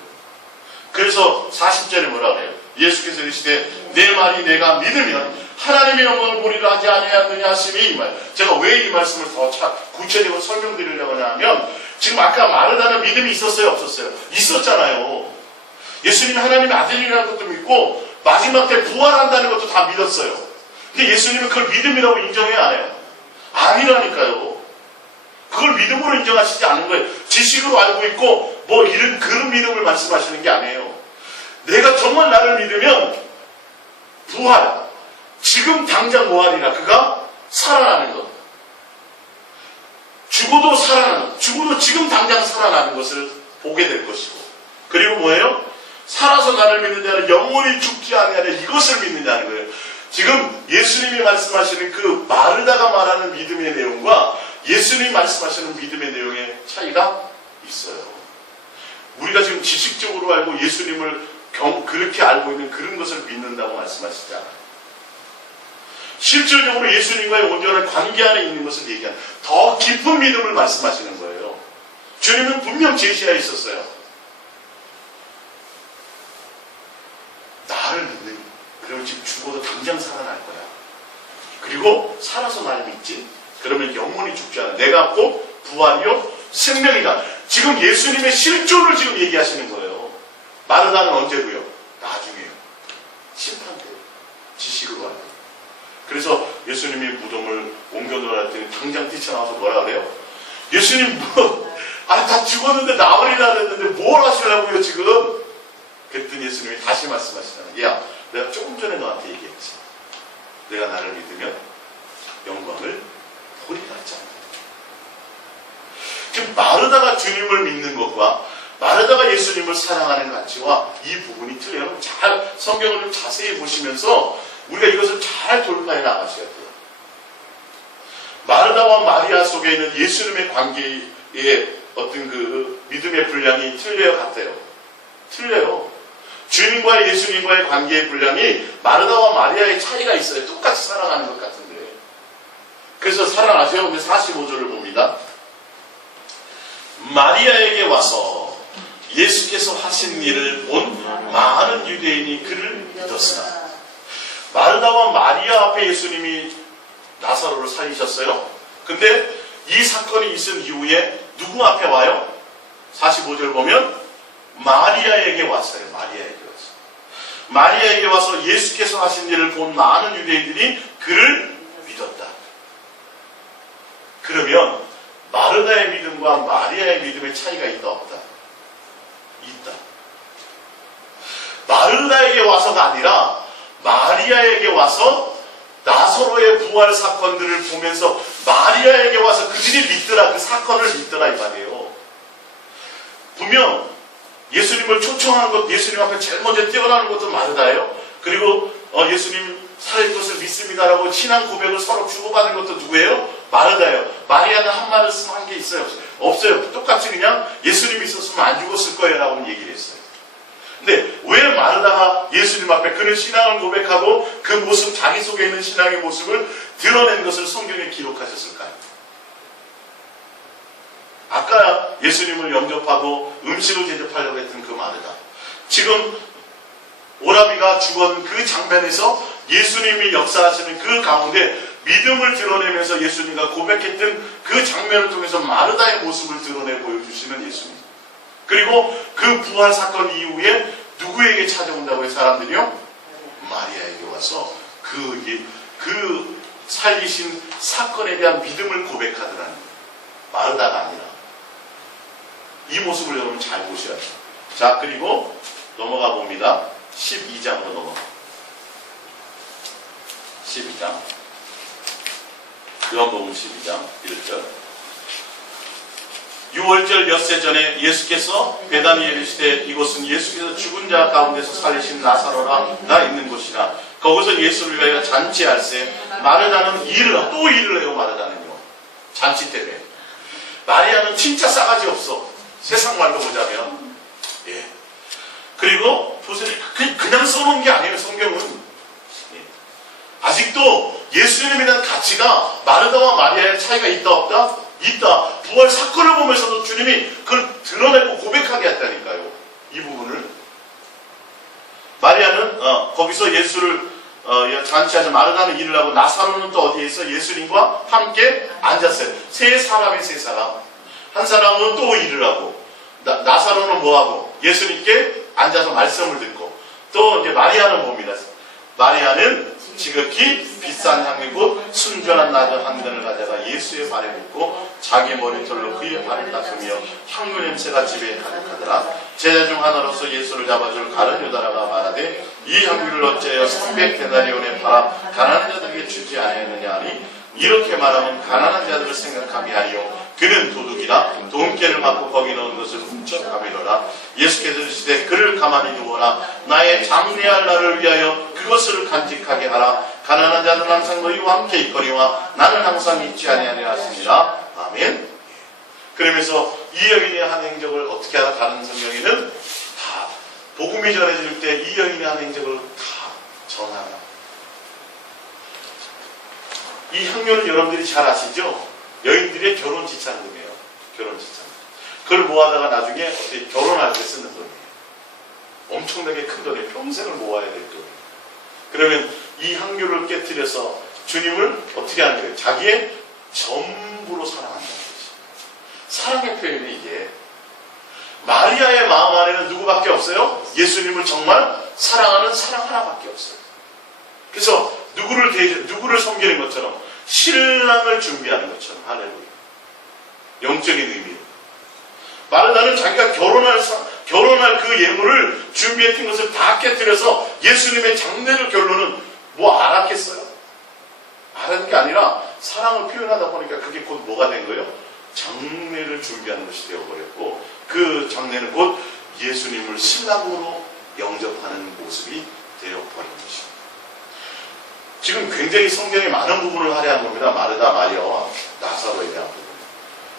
그래서 40절에 뭐라 그래요? 예수께서 이르시되 내 말이 내가 믿으면 하나님의 영광을 보리라 하지 아니하느냐 하시니 이 말. 제가 왜 이 말씀을 더 구체적으로 설명드리려고 하냐면 지금 아까 마르다는 믿음이 있었어요? 없었어요? 있었잖아요. 예수님이 하나님의 아들이라는 것도 믿고 마지막 때 부활한다는 것도 다 믿었어요. 근데 예수님은 그걸 믿음이라고 인정해야 안 해요? 아니라니까요. 그걸 믿음으로 인정하시지 않은 거예요. 지식으로 알고 있고 뭐 이런 그런 믿음을 말씀하시는 게 아니에요. 내가 정말 나를 믿으면 부활, 지금 당장 부활이나 그가 살아나는 것, 죽어도 살아나는 것, 죽어도 지금 당장 살아나는 것을 보게 될 것이고 그리고 뭐예요? 살아서 나를 믿는 자는 영원히 죽지 아니하냐 이것을 믿느냐는 거예요. 지금 예수님이 말씀하시는 그 마르다가 말하는 믿음의 내용과 예수님이 말씀하시는 믿음의 내용의 차이가 있어요. 우리가 지금 지식적으로 알고 예수님을 그렇게 알고 있는 그런 것을 믿는다고 말씀하시지 않아요. 실질적으로 예수님과의 온전한 관계 안에 있는 것을 얘기하는 더 깊은 믿음을 말씀하시는 거예요. 주님은 분명 제시하여 있었어요. 나를 믿는, 그러면 지금 죽어도 당장 살아날 거야. 그리고 살아서 나를 믿지? 그러면 영원히 죽지 않아. 내가 곧 부활이요 생명이다. 지금 예수님의 실존을 지금 얘기하시는 거예요. 마르다는 언제고요? 나중에요. 심판 때요. 지식으로 하는. 그래서 예수님이 무덤을 옮겨 놓았더니 당장 뛰쳐나와서 뭐라 그래요? 예수님 다 죽었는데 나으리라 그랬는데 뭘 하시려고요 지금? 그랬더니 예수님이 다시 말씀하시잖아요. 야, 내가 조금 전에 너한테 얘기했지. 내가 나를 믿으면 영광을 보리라 했잖아. 지금 마르다가 주님을 믿는 것과 마르다가 예수님을 사랑하는 가치와 이 부분이 틀려요. 잘 성경을 좀 자세히 보시면서 우리가 이것을 잘 돌파해 나가셔야 돼요. 마르다와 마리아 속에 있는 예수님의 관계의 어떤 그 믿음의 분량이 틀려요, 같아요? 틀려요. 주님과 예수님과의 관계의 분량이 마르다와 마리아의 차이가 있어요. 똑같이 사랑하는 것 같은데. 그래서 사랑하세요. 근데 45절을 봅니다. 마리아에게 와서 예수께서 하신 일을 본 많은 유대인이 그를 믿었으나 마르다와 마리아 앞에 예수님이 나사로를 살리셨어요. 근데 이 사건이 있은 이후에 누구 앞에 와요? 45절 보면 마리아에게 왔어요. 마리아에게 왔어요. 마리아에게 와서 예수께서 하신 일을 본 많은 유대인들이 그를 믿었다. 그러면 마르다의 믿음과 마리아의 믿음의 차이가 있다 없다? 있다. 마르다에게 와서가 아니라 마리아에게 와서 나사로의 부활 사건들을 보면서 마리아에게 와서 그들이 믿더라. 그 사건을 믿더라 이 말이에요. 분명 예수님을 초청하는 것, 예수님 앞에 제일 먼저 뛰어나는 것도 마르다예요. 그리고 예수님 살릴 것을 믿습니다라고 신앙 고백을 서로 주고받은 것도 누구예요? 마르다예요. 마리아는 한 말씀 한 게 있어요? 없어요. 똑같이 그냥 예수님이 있었으면 안 죽었을 거예요 라고 얘기를 했어요. 근데 왜 마르다가 예수님 앞에 그는 신앙을 고백하고 그 모습, 자기 속에 있는 신앙의 모습을 드러낸 것을 성경에 기록하셨을까요? 아까 예수님을 영접하고 음식을 대접하려고 했던 그 마르다. 지금 오라비가 죽은 그 장면에서 예수님이 역사하시는 그 가운데 믿음을 드러내면서 예수님과 고백했던 그 장면을 통해서 마르다의 모습을 드러내 보여주시는 예수님. 그리고 그 부활 사건 이후에 누구에게 찾아온다고 해요? 사람들이요? 마리아에게 와서 그 살리신 사건에 대한 믿음을 고백하더라는 거예요. 마르다가 아니라. 이 모습을 여러분 잘 보셔야 돼요. 자, 그리고 넘어가 봅니다. 12장으로 넘어가. 12장. 요한복음 12장 1절. 6월절 엿새 전에 예수께서 베다니에 이르시되 이곳은 예수께서 죽은 자 가운데서 살리신 나사로가 있는 곳이라. 거기서 예수를 위하여 잔치할세. 마르다는 또 일을 해요. 마르다는요. 잔치 때문에. 마리아는 진짜 싸가지 없어. 세상 말로 보자면. 예. 그리고 보세요. 그냥 써놓은 게 아니에요. 성경은. 예. 아직도 예수님에 대한 가치가 마르다와 마리아의 차이가 있다 없다? 있다. 부활 사건을 보면서도 주님이 그걸 드러내고 고백하게 했다니까요. 이 부분을. 마리아는 거기서 예수를 잔치하자. 마르다는 일을 하고 나사로는 또 어디에 있어? 예수님과 함께 앉았어요. 세 사람. 한 사람은 또 일을 하고 나사로는 뭐하고? 예수님께 앉아서 말씀을 듣고. 또 이제 마리아는 뭡니다. 마리아는 지극히 비싼 향유 곧 순전한 나저 한 근을 가져가 예수의 발에 붓고 자기 머리털로 그의 발을 닦으며 향유 냄새가 집에 가득하더라. 제자 중 하나로서 예수를 잡아줄 가룟 유다라가 말하되 이 향유를 어찌하여 300데나리온에 팔아 가난한 자들에게 주지 아니하느냐 하니 이렇게 말하면 가난한 자들을 생각함이 아니요 그는 도둑이나 돈깨를 맞고 거기 넣은 것을 훔쳐 가미노라. 예수께서 이르시되 그를 가만히 두어라. 나의 장래할 날을 위하여 그것을 간직하게 하라. 가난한 자는 항상 너희와 함께 있거니와 나는 항상 있지 아니하리라 하시니라. 아멘. 그러면서 이 여인의 한 행적을 어떻게 하나 다른 성경에는 다 복음이 전해질 때 이 여인의 한 행적을 다 전하라. 이 향료는 여러분들이 잘 아시죠? 여인들의 결혼 지참금이에요. 결혼 지참금. 그걸 모아다가 나중에 어떻게 결혼할 때 쓰는 돈이에요. 엄청나게 큰 돈이에요. 평생을 모아야 될 돈이에요. 그러면 이 향료를 깨뜨려서 주님을 어떻게 하는 거예요? 자기의 전부로 사랑한다는 거지. 사랑의 표현이 이게. 마리아의 마음 안에는 누구밖에 없어요? 예수님을 정말 사랑하는 사랑 하나밖에 없어요. 그래서 누구를 섬기는 것처럼 신랑을 준비하는 것처럼. 할렐루야. 영적인 의미로. 마르다는 자기가 결혼할 그 예물을 준비했던 것을 다 깨뜨려서 예수님의 장례를 결론은 뭐 알았겠어요? 알은 게 아니라 사랑을 표현하다 보니까 그게 곧 뭐가 된 거예요? 장례를 준비하는 것이 되어버렸고, 그 장례는 곧 예수님을 신랑으로 영접하는 모습이 되어버린 것입니다. 지금 굉장히 성경의 많은 부분을 할애한 겁니다. 마르다, 마리아와 나사로에 대한 부분.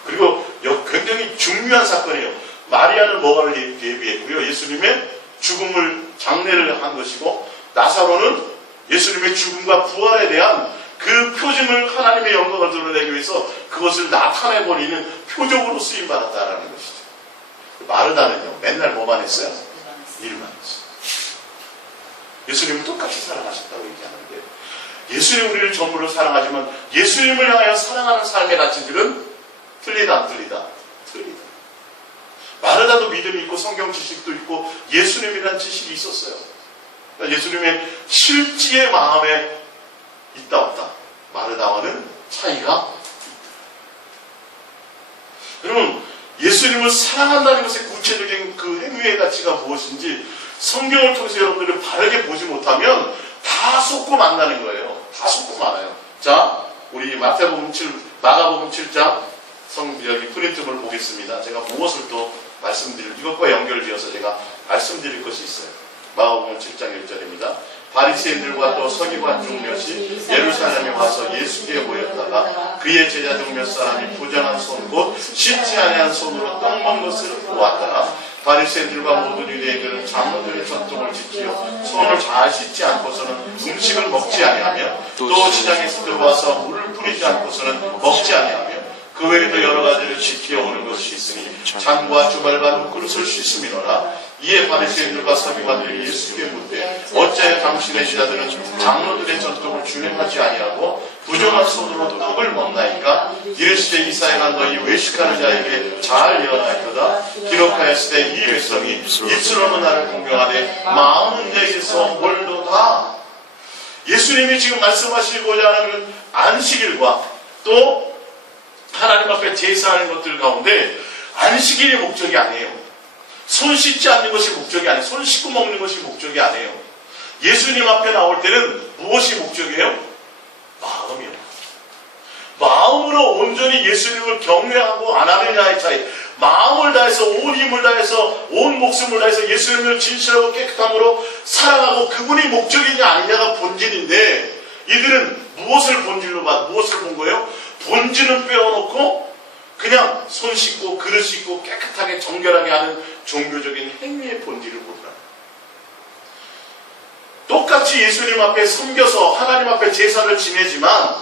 그리고 굉장히 중요한 사건이에요. 마리아는 뭐가를 예비했고요. 예수님의 죽음을 장례를 한 것이고, 나사로는 예수님의 죽음과 부활에 대한 그 표징을 하나님의 영광을 드러내기 위해서 그것을 나타내버리는 표적으로 쓰임받았다라는 것이죠. 마르다는요, 맨날 뭐만 했어요? 일만 했어요. 예수님은 똑같이 사랑하셨다고 얘기하는데, 예수님 우리를 전부로 사랑하지만 예수님을 향하여 사랑하는 삶의 가치들은 틀리다, 안 틀리다? 틀리다. 마르다도 믿음이 있고 성경 지식도 있고 예수님이라는 지식이 있었어요. 그러니까 예수님의 실지의 마음에 있다 없다. 마르다와는 차이가 있다. 여러분, 예수님을 사랑한다는 것의 구체적인 그 행위의 가치가 무엇인지 성경을 통해서 여러분들이 바르게 보지 못하면 다 속고 만나는 거예요. 다 속고 말아요. 자, 우리 마가복음 7장 여기 프린트를 보겠습니다. 제가 무엇을 또 이것과 연결지어서 제가 말씀드릴 것이 있어요. 마가복음 7장 1절입니다. 바리새인들과 또 서기관 중 몇이 예루살렘에 와서 예수께 모였다가 그의 제자 중 몇 사람이 부정한 손 곧 씻지 아니한 손으로 떡 먹는 것을 보았더라. 바리새인들과 모든 유대인들은 장로들의 전통을 지키어 손을 잘 씻지 않고서는 음식을 먹지 아니하며 또 시장에서 들어와서 물을 뿌리지 않고서는 먹지 아니하며 그 외에도 여러 가지를 지키어 오는 것이 있으니 잔과 주발과 눈그릇을 씻음이노라. 이에 바리새인들과 서기관들이 예수께 묻되 어찌하여 당신의 제자들은 장로들의 전통을 준행하지 아니하고 부정한 손으로 떡을 먹나이까? 이르시되 이사야가 너희 외식하는 자에게 잘 예언하였도다. 기록하였으되 이 백성이 입술로는 나를 공경하되 마음은 내게서 멀도다. 예수님이 지금 말씀하시고자 하는 안식일과 또 하나님 앞에 제사하는 것들 가운데 안식일이 목적이 아니에요. 손 씻지 않는 것이 목적이 아니에요. 손 씻고 먹는 것이 목적이 아니에요. 예수님 앞에 나올 때는 무엇이 목적이에요? 마음이요. 마음으로 온전히 예수님을 경외하고 안 하느냐의 차이. 마음을 다해서 온 힘을 다해서 온 목숨을 다해서 예수님을 진실하고 깨끗함으로 사랑하고 그분이 목적이냐 아니냐가 본질인데, 이들은 무엇을 본 거예요? 본질은 빼어놓고 그냥 손 씻고 그릇 씻고 깨끗하게 정결하게 하는 종교적인 행위의 본질을 보더라. 똑같이 예수님 앞에 섬겨서 하나님 앞에 제사를 지내지만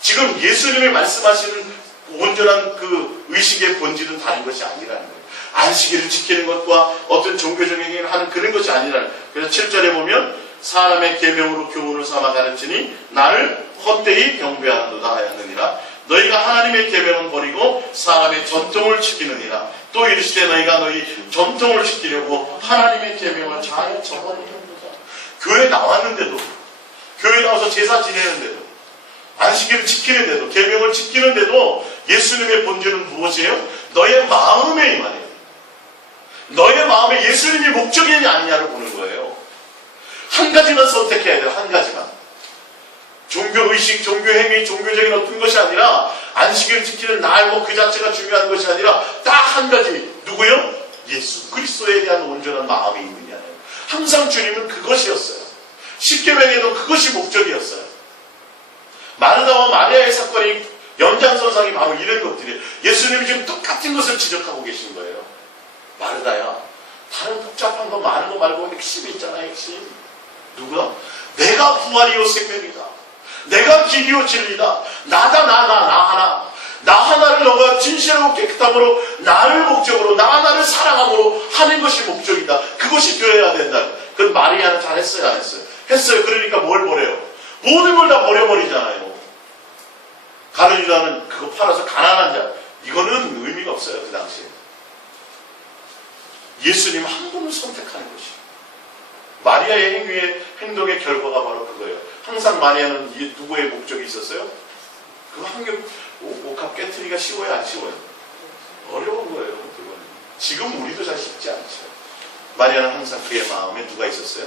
지금 예수님이 말씀하시는 온전한 그 의식의 본질은 다른 것이 아니라는 거예요. 안식일을 지키는 것과 어떤 종교적인 행위를 하는 그런 것이 아니라는 거예요. 그래서 7절에 보면 사람의 계명으로 교훈을 삼아 가르치니 나를 헛되이 경배하는도다 하였느니라. 너희가 하나님의 계명은 버리고 사람의 전통을 지키느니라. 또 이르시되 너희가 너희 전통을 지키려고 하나님의 계명을 잘 저버리는도다. 교회 나왔는데도, 교회 나와서 제사 지내는데도, 안식일을 지키는데도, 계명을 지키는데도 예수님의 본질은 무엇이에요? 너의 마음에 임하네요. 너의 마음에 예수님이 목적이냐 아니냐를 보는 거예요. 한 가지만 선택해야 돼요. 한 가지만. 종교의식, 종교행위, 종교적인 어떤 것이 아니라 안식일을 지키는 날 그 자체가 중요한 것이 아니라 딱 한 가지. 누구요? 예수 그리스도에 대한 온전한 마음이 있느냐. 항상 주님은 그것이었어요. 십계명에도 그것이 목적이었어요. 마르다와 마리아의 사건이 연장선상이 바로 이런 것들이에요. 예수님이 지금 똑같은 것을 지적하고 계신 거예요. 마르다야, 다른 복잡한 거 많은 거 말고 핵심이 있잖아, 핵심. 누가? 내가 부활이요 생명이다. 내가 길이요 진리다. 나다, 나 하나. 나 하나를 너가 진실하고 깨끗함으로 나를 목적으로 나 하나를 사랑함으로 하는 것이 목적이다. 그것이 되어야 된다. 그건 마리아는 잘했어요, 안 했어요? 했어요. 그러니까 뭘 버려요? 모든 걸 다 버려버리잖아요. 가룟 유다는 그거 팔아서 가난한 자. 이거는 의미가 없어요, 그 당시에. 예수님 한 분을 선택하는 것이. 마리아의 행동의 결과가 바로 그거예요. 항상 마리아는 누구의 목적이 있었어요? 그거 옥합 깨트리기가 쉬워요, 안 쉬워요? 어려운 거예요, 그건. 지금 우리도 잘 쉽지 않죠. 마리아는 항상 그의 마음에 누가 있었어요?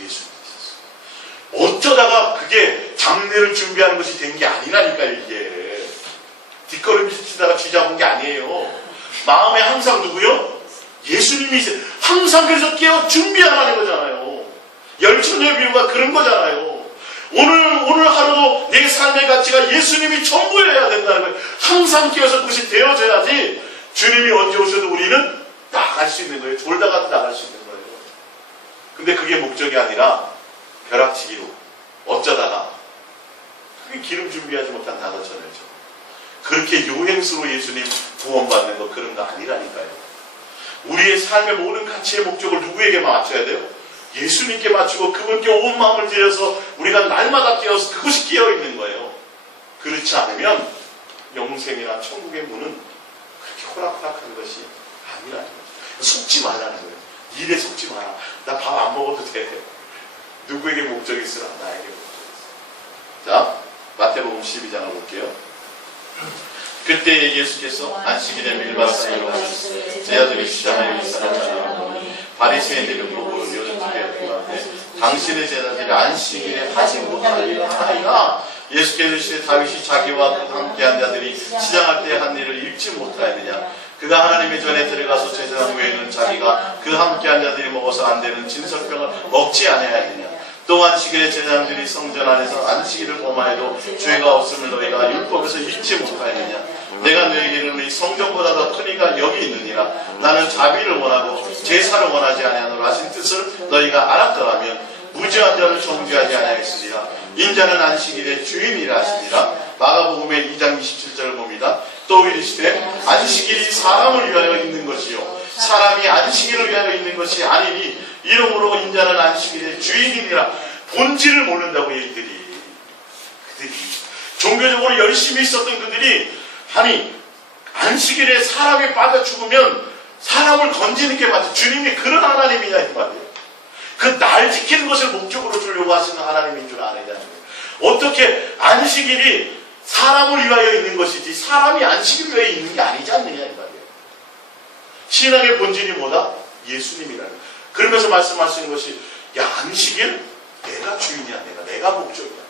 예수님이 있었어요. 어쩌다가 그게 장례를 준비하는 것이 된 게 아니라니까요, 이게. 뒷걸음질 치다가 쥐잡은 게 아니에요. 마음에 항상 누구요? 예수님이 있어요. 항상 그래서 깨어 준비하라는 거잖아요. 열처녀의 비유가 그런 거잖아요. 오늘 하루도 내 삶의 가치가 예수님이 전부여야 된다는 거예요. 항상 깨어서 그것이 되어져야지 주님이 언제 오셔도 우리는 나갈 수 있는 거예요. 졸다가도 나갈 수 있는 거예요. 근데 그게 목적이 아니라 벼락치기로 어쩌다가 그게 기름 준비하지 못한 다섯처녀죠. 그렇게 요행수로 예수님 구원받는 거 그런 거 아니라니까요. 우리의 삶의 모든 가치의 목적을 누구에게 맞춰야 돼요? 예수님께 맞추고 그분께 온 마음을 들여서 우리가 날마다 깨어서 그것이 깨어있는 거예요. 그렇지 않으면 영생이나 천국의 문은 그렇게 호락호락한 것이 아니라는 거예요. 속지 말라는 거예요. 일에 속지 마라. 나 밥 안 먹어도 돼. 누구에게 목적이 있으라? 나에게 목적이 있으라. 자, 마태복음 12장을 볼게요. 그때 예수께서 안식일에 밀밭사이로 가셨으니 내 아들이 시장에 사람처럼 바리새인들을 보고 요즘에 구하되 당신의 제자들이 안식일에 하지 못하리라 하니라. 예수께서 이르시되 다윗이 자기와 함께한 자들이 시장할 때 한 일을 잊지 못하였느냐. 그가 하나님의 전에 들어가서 제사장 후에는 자기가 그 함께한 자들이 먹어서 안 되는 진설병을 먹지 아니하였느냐. 또 안식일에 제사장들이 성전 안에서 안식일을 범하여도 죄가 없음을 너희가 율법에서 잊지 못하였느냐. 내가 너희에게 이르노니 성전보다 더 큰 이가 여기 있느니라. 나는 자비를 원하고 제사를 원하지 아니하노라 하신 뜻을 너희가 알았더라면 무죄한 자를 정죄하지 아니하였으리라. 인자는 안식일의 주인이라 하시니라. 마가복음의 2장 27절을 봅니다. 또 이르시되 안식일이 사람을 위하여 있는 것이요 사람이 안식일을 위하여 있는 것이 아니니 이러므로 인자는 안식일의 주인이니라. 본질을 모른다고 얘기들이. 그들이 종교적으로 열심히 있었던 그들이 아니 안식일에 사람이 빠져 죽으면 사람을 건지는 게 맞죠. 주님이 그런 하나님이냐 이 말이에요. 그 날 지키는 것을 목적으로 주려고 하시는 하나님인 줄 아느냐는 거예요. 어떻게 안식일이 사람을 위하여 있는 것이지 사람이 안식일 위하여 있는 게 아니지 않느냐 이 말이에요. 신앙의 본질이 뭐다? 예수님이라는 거예요. 그러면서 말씀하시는 것이 야 안식일 내가 주인이야. 내가 목적이야.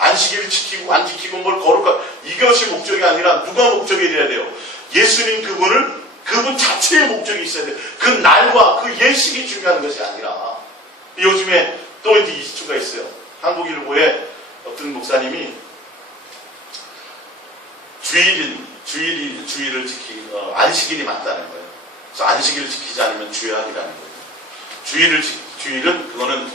안식일을 지키고 안 지키고 뭘 거룩하 이것이 목적이 아니라 누가 목적이 돼야 돼요? 예수님 그분 자체의 목적이 있어야 돼요. 그 날과 그 예식이 중요한 것이 아니라 요즘에 또 이제 이슈가 있어요. 한국일보에 어떤 목사님이 주일을 안식일이 맞다는 거예요. 그래서 안식일을 지키지 않으면 죄악이라는 거예요. 주일은 그거는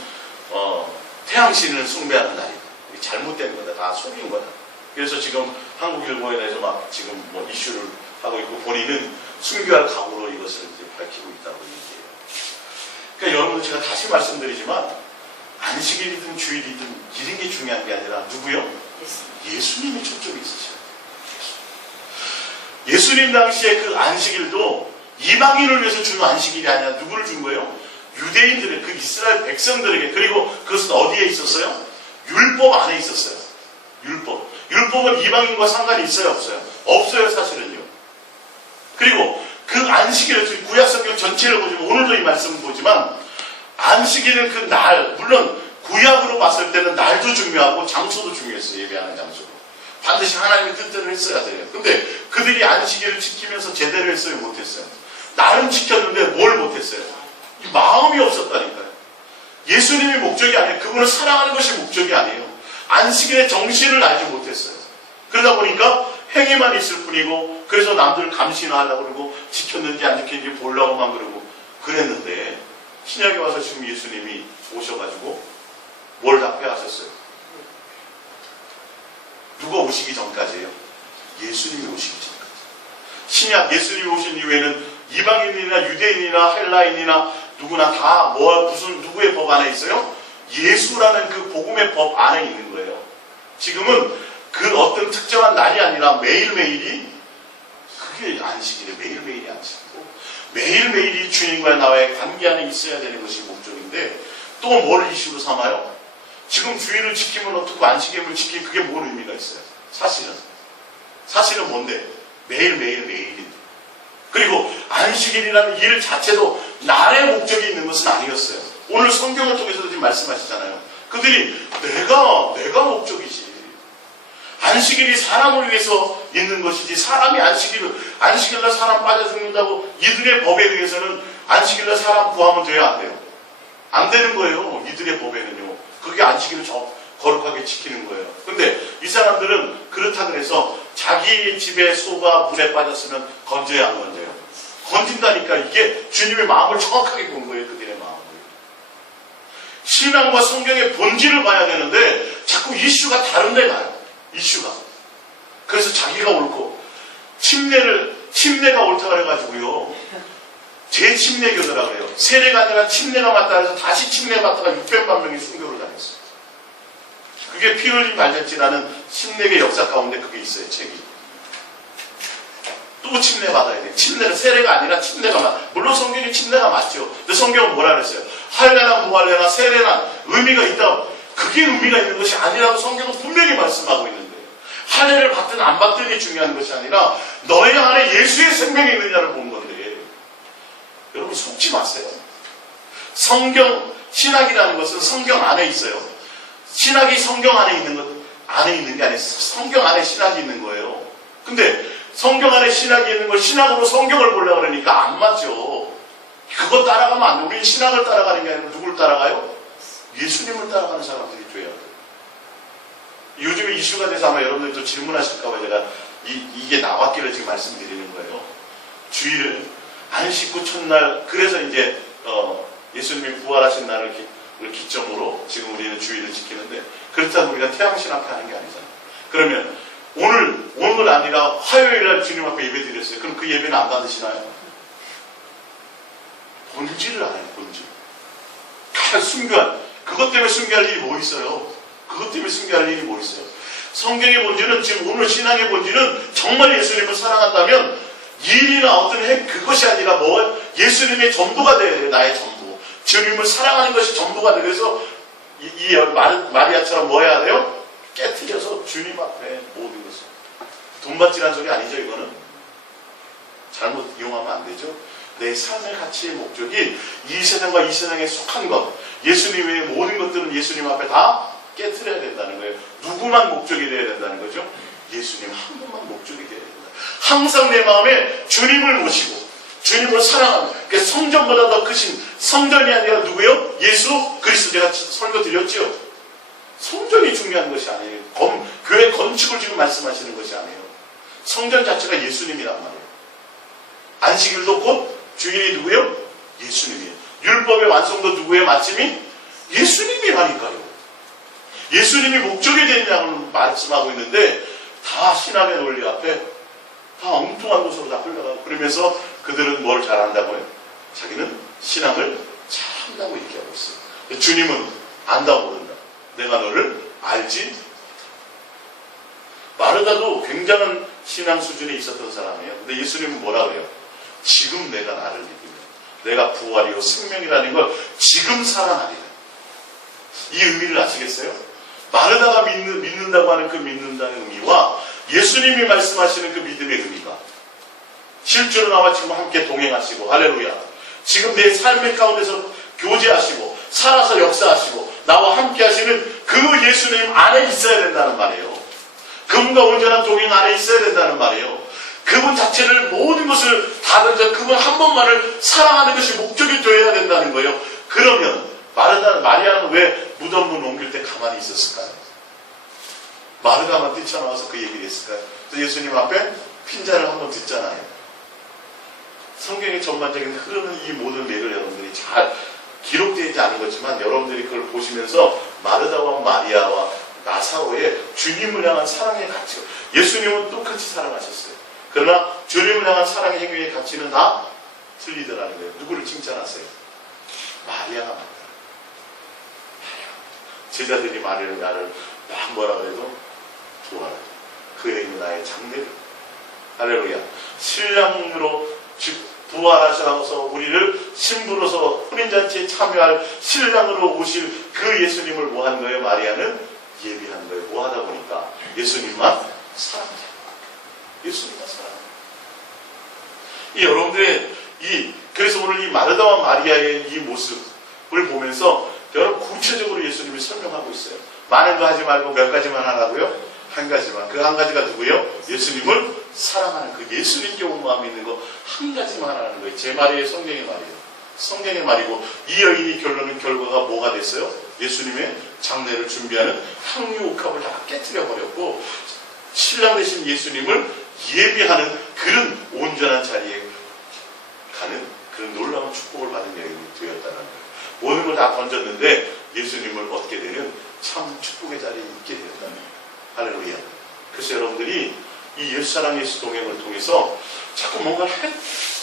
태양신을 숭배하는 날이다. 잘못된 거다. 다 속인 거다. 그래서 지금 한국일보에 대해서 막 지금 뭐 이슈를 하고 있고 본인은 순교할 각오로 이것을 이제 밝히고 있다고 얘기해요. 그러니까 여러분 제가 다시 말씀드리지만 안식일이든 주일이든 이런 게 중요한 게 아니라 누구요? 예수님이 초점이 있으셔요. 예수님 당시에 그 안식일도 이방인을 위해서 주는 안식일이 아니라 누구를 준 거예요? 유대인들의 그 이스라엘 백성들에게. 그리고 그것은 어디에 있었어요? 율법 안에 있었어요. 율법은 이방인과 상관이 있어요? 없어요? 없어요, 사실은요. 그리고 그 안식일을 구약성경 전체를 보지만 오늘도 이 말씀을 보지만 안식일은 그 날, 물론 구약으로 봤을 때는 날도 중요하고 장소도 중요했어요. 예배하는 장소도. 반드시 하나님의 뜻대로 했어야 돼요. 근데 그들이 안식일을 지키면서 제대로 했어요? 못했어요? 날은 지켰는데 뭘 못했어요? 이 마음이 없었다니까요. 예수님이 목적이 아니에요. 그분을 사랑하는 것이 목적이 아니에요. 안식일의 정신을 알지 못했어요. 그러다 보니까 행위만 있을 뿐이고, 그래서 남들 감시나 하려고 그러고 지켰는지 안 지켰는지 보려고만 그러고 그랬는데, 신약에 와서 지금 예수님이 오셔가지고 뭘 답변하셨어요? 누가 오시기 전까지예요? 예수님이 오시기 전까지. 신약 예수님이 오신 이후에는 이방인이나 유대인이나 헬라인이나 누구나 다 무슨 누구의 법 안에 있어요? 예수라는 그 복음의 법 안에 있는 거예요. 지금은 그 어떤 특정한 날이 아니라 매일매일이, 그게 안식이래. 매일매일이 안식이고, 매일매일이 주님과 나와의 관계 안에 있어야 되는 것이 목적인데, 또 뭘 이슈로 삼아요? 지금 주일을 지키면 어떻고 안식일을 지키면 그게 뭔 의미가 있어요? 사실은 뭔데? 매일인데. 그리고 안식일이라는 일 자체도 날의 목적이 있는 것은 아니었어요. 오늘 성경을 통해서도 지금 말씀하시잖아요. 그들이 내가 목적이지. 안식일이 사람을 위해서 있는 것이지, 사람이 안식일날 사람 빠져 죽는다고 이들의 법에 의해서는 안식일날 사람 구하면 돼요, 안 돼요? 안 되는 거예요. 이들의 법에는요. 그게 안식일을 거룩하게 지키는 거예요. 근데 이 사람들은 그렇다 그래서 자기 집에 소가 물에 빠졌으면 건져야 안 건져요? 건진다니까. 이게 주님의 마음을 정확하게 본 거예요. 그들의 마음을. 신앙과 성경의 본질을 봐야 되는데 자꾸 이슈가 다른 데 가요. 이슈가. 그래서 자기가 옳고 침례가 옳다 그래가지고요. 제 침례교더라 그래요. 세례가 아니라 침례가 맞다 해서 다시 침례 받다가 600만 명이 순교를 당했어요. 그게 피 흘린 발전지라는 침례의 역사 가운데 그게 있어요. 책이. 또 침례 받아야 돼요. 침례가 세례가 아니라 침례가 물론 성경에 침례가 맞죠. 근데 성경은 뭐라 그랬어요? 할례나 무할례나 세례나 의미가 있다. 그게 의미가 있는 것이 아니라고 성경은 분명히 말씀하고 있는데, 할례를 받든 안 받든이 중요한 것이 아니라 너희 안에 예수의 생명이 있느냐를 본 건데, 여러분 속지 마세요. 신학이라는 것은 성경 안에 있어요. 신학이 성경 안에 있는 게 아니라 성경 안에 신학이 있는 거예요. 근데 성경 안에 신학이 있는 걸 신학으로 성경을 보려고 그러니까 안 맞죠. 그거 따라가면 안 돼. 우리는 신학을 따라가는 게 아니라 누구를 따라가요? 예수님을 따라가는 사람들이 돼야 돼요. 요즘에 이슈가 돼서 아마 여러분들도 질문하실까봐 제가 이게 나왔기를 지금 말씀드리는 거예요. 주일을 안 씻고 첫날, 그래서 이제 예수님이 부활하신 날을 기점으로 지금 우리는 주일을 지키는데, 그렇다면 우리가 태양신 앞에 하는 게 아니잖아요. 그러면 오늘 아니라 화요일날 주님 앞에 예배 드렸어요. 그럼 그 예배는 안 받으시나요? 본질을 안 해요. 본질. 그것 때문에 순교할 일이 뭐 있어요? 성경의 본질은, 지금 오늘 신앙의 본질은 정말 예수님을 사랑한다면 일이나 어떤 그것이 아니라 예수님의 전부가 돼야 돼요. 나의 전부. 주님을 사랑하는 것이 전부가 돼요. 그래서 이 마리아처럼 뭐 해야 돼요? 깨트려서 주님 앞에 모든 것을. 돈 받지란 소리 아니죠, 이거는? 잘못 이용하면 안 되죠? 내 삶의 가치의 목적이 이 세상과 이 세상에 속한 것, 예수님 외의 모든 것들은 예수님 앞에 다 깨트려야 된다는 거예요. 누구만 목적이 되어야 된다는 거죠? 예수님 한 분만 목적이 되어야 된다. 항상 내 마음에 주님을 모시고 주님을 사랑하는, 그러니까 성전보다 더 크신, 성전이 아니라 누구요? 예수 그리스도. 제가 설교 드렸죠? 성전이 중요한 것이 아니에요. 교회 건축을 지금 말씀하시는 것이 아니에요. 성전 자체가 예수님이란 말이에요. 안식일도 곧 주인이 누구요? 예수님이에요. 율법의 완성도 누구의 마침이? 예수님이라니까요. 예수님이 목적이 되느냐고 말씀하고 있는데, 다 신학의 논리 앞에 다 엉뚱한 곳으로 다 흘러가고, 그러면서 그들은 뭘 잘한다고요? 자기는 신앙을 잘한다고 얘기하고 있어요. 주님은 안다 모른다. 내가 너를 알지 못한다. 마르다도 굉장한 신앙 수준에 있었던 사람이에요. 근데 예수님은 뭐라 그래요? 지금 내가 나를 믿으면 내가 부활이요 생명이라는 걸 지금 살아나리라. 이 의미를 아시겠어요? 마르다가 믿는다고 하는 그 믿는다는 의미와 예수님이 말씀하시는 그 믿음의 의미가, 실제로 나와 지금 함께 동행하시고, 할렐루야, 지금 내 삶의 가운데서 교제하시고 살아서 역사하시고 나와 함께 하시는 그 예수님 안에 있어야 된다는 말이에요. 그분과 온전한 동행 안에 있어야 된다는 말이에요. 그분 자체를 모든 것을 다 던져 그분 한 번만을 사랑하는 것이 목적이 되어야 된다는 거예요. 그러면 마리아는 왜 무덤문 옮길 때 가만히 있었을까요? 마르다만 뛰쳐나와서 그 얘기를 했을까요? 예수님 앞에 핀잔을 한번 듣잖아요. 성경의 전반적인 흐르는 이 모든 맥을 여러분들이 잘 기록되지 않은 거지만 여러분들이 그걸 보시면서 마르다와 마리아와 나사로의 주님을 향한 사랑의 가치, 예수님은 똑같이 사랑하셨어요. 그러나 주님을 향한 사랑의 행위의 가치는 다 틀리더라는 거예요. 누구를 칭찬하세요? 마리아가 맞다. 제자들이 나를 막 뭐라 그래도 도와라. 그에 있는 나의 장례를. 할렐루야. 신랑으로 부활하셔서 우리를 신부로서 혼인잔치에 참여할 신랑으로 오실 그 예수님을 뭐 한 거예요? 마리아는 예비한 거예요. 뭐 하다 보니까 예수님만 사랑하는 거예요. 예수님만 사랑하는 거예요. 여러분들의 그래서 오늘 이 마르다와 마리아의 이 모습을 보면서 여러분 구체적으로 예수님이 설명하고 있어요. 많은 거 하지 말고 몇 가지만 하라고요? 한 가지만. 그 한 가지가 누구요? 예수님을 사랑하는 그 예수님께 온 마음이 있는 거 한 가지만 하라는 거예요. 제 말이에요? 성경의 말이에요? 성경의 말이고 이 여인이 결과가 뭐가 됐어요? 예수님의 장례를 준비하는 향유옥합을 다 깨뜨려 버렸고 신랑 되신 예수님을 예비하는 그런 온전한 자리에 가는 그런 놀라운 축복을 받은 여인이 되었다는 거예요. 모든 걸 다 던졌는데 예수님을 얻게 되는 참 축복의 자리에 있게 되었다는 거예요. 할렐루야. 그래서 여러분들이 이 예수사랑 예수 동행을 통해서 자꾸 뭔가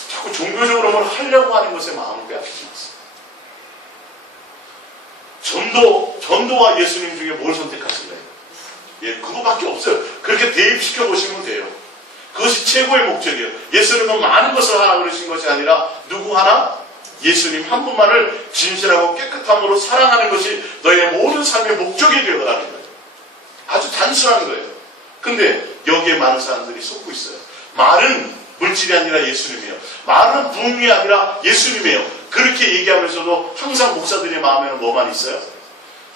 자꾸 종교적으로 뭘 하려고 하는 것에 마음을 빼앗기지 마세요. 전도와 예수님 중에 뭘 선택하실래요? 예, 그거밖에 없어요. 그렇게 대입시켜 보시면 돼요. 그것이 최고의 목적이에요. 예수님은 많은 것을 하라 그러신 것이 아니라 누구 하나? 예수님 한 분만을 진실하고 깨끗함으로 사랑하는 것이 너의 모든 삶의 목적이 되어가라는 거예요. 아주 단순한 거예요. 근데 여기에 많은 사람들이 속고 있어요. 말은 물질이 아니라 예수님이에요. 말은 부흥이 아니라 예수님이에요. 그렇게 얘기하면서도 항상 목사들의 마음에는 뭐만 있어요?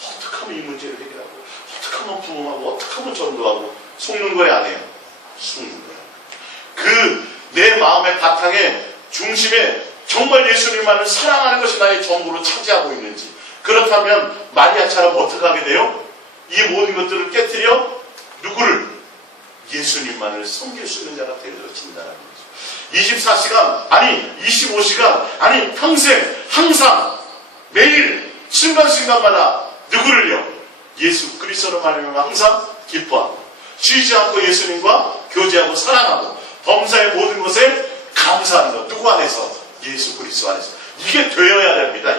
어떻게 하면 이 문제를 해결하고, 어떻게 하면 부흥하고, 어떻게 하면 전도하고, 속는 거예요, 안 해요? 속는 거예요. 내 마음의 바탕에, 중심에 정말 예수님만을 사랑하는 것이 나의 전부로 차지하고 있는지. 그렇다면 마리아처럼 어떻게 하게 돼요? 이 모든 것들을 깨뜨려 누구를? 예수님만을 섬길 수 있는 자가 되어진다는 거죠. 24시간, 아니 25시간, 아니 평생, 항상, 매일, 순간순간마다 누구를요? 예수 그리스도로 말하면 항상 기뻐하고 쉬지 않고 예수님과 교제하고 사랑하고 범사의 모든 것에 감사하는 것. 누구 안에서? 예수 그리스도 안에서. 이게 되어야 됩니다.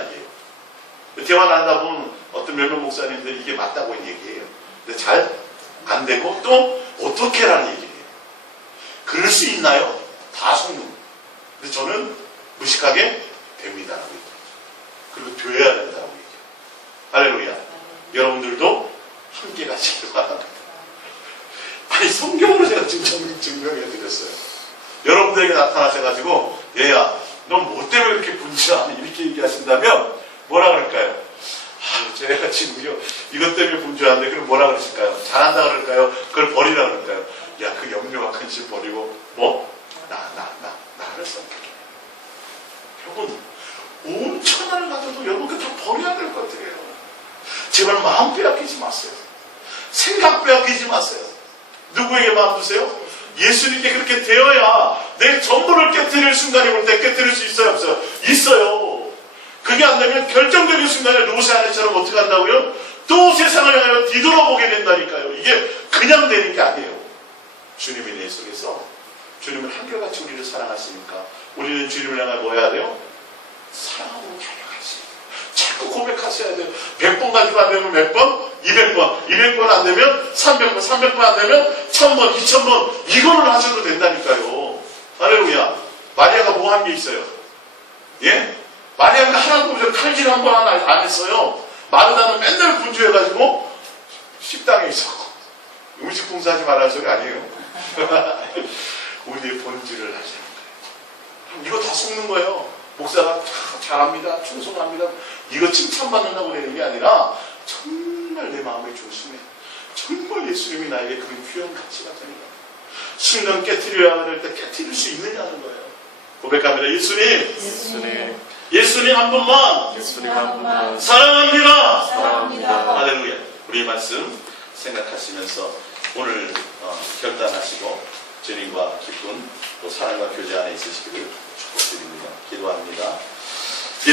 이게. 대화 나누다 보면 어떤 몇몇 목사님들이 이게 맞다고 얘기해요. 근데 잘 안 되고 또 어떻게라는 얘기예요. 그럴 수 있나요? 다 속는 거예요. 근데 저는 무식하게 됩니다라고 얘기해요. 그리고 되어야 된다고 얘기해요. 할렐루야. 여러분들도 함께 가시길 바랍니다. 아니 성경으로 제가 지금 증명해 드렸어요. 여러분들에게 나타나셔가지고 얘야 넌 뭐 때문에 이렇게 분주하니 이렇게 얘기하신다면 뭐라 그럴까요? 제가 지금요 이것 때문에 분주한데 그럼 뭐라 그러실까요? 잘한다 그럴까요? 그걸 버리라 그럴까요? 야 그 염려와 근심 버리고 뭐? 나를 선택해. 여러분 온 천하를 가져도 여러분 그거 다 버려야 될 것 같아요. 제발 마음 빼앗기지 마세요. 생각 빼앗기지 마세요. 누구에게 마음 두세요? 예수님께 그렇게 되어야 내 전부를 깨뜨릴 순간이 올 때 깨뜨릴 수 있어요? 없어요? 있어요. 그게 안 되면 결정적인 순간에 롯의 아내처럼 어떻게 한다고요? 또 세상을 향하여 뒤돌아보게 된다니까요. 이게 그냥 되는 게 아니에요. 주님이 내 속에서 주님은 한결같이 우리를 사랑하시니까 우리는 주님을 향해 뭐 해야 돼요? 사랑하고 결력하시. 자꾸 고백하셔야 돼요. 100번 가지고 안 되면 몇 번? 200번. 200번 안 되면 300번. 300번 안 되면 1000번, 2000번. 이거를 하셔도 된다니까요. 할렐루야. 마리아가 뭐 한 게 있어요? 예? 마리아가 하나도 없어요. 칼질 한 번 안 했어요. 마르다는 맨날 분주해가지고 식당에 있었고 음식 봉사하지 말라는 소리 아니에요. 우리의 본질을 하시는 거예요. 이거 다 속는 거예요. 목사가 잘합니다. 충성합니다. 이거 칭찬받는다고 그러는 게 아니라 정말 내 마음의 중심에 정말 예수님이 나에게 그런 귀한 가치가 되는가. 순간 깨트려야 할 때 깨트릴 수 있느냐는 거예요. 고백합니다. 예수님, 예수님 한 분만 예수님 한 분만 사랑합니다. 사랑합니다. 할렐루야. 우리 말씀 생각하시면서 오늘 결단하시고 주님과 기쁜 또 사랑과 교제 안에 있으시기를 축복드립니다. 기도합니다.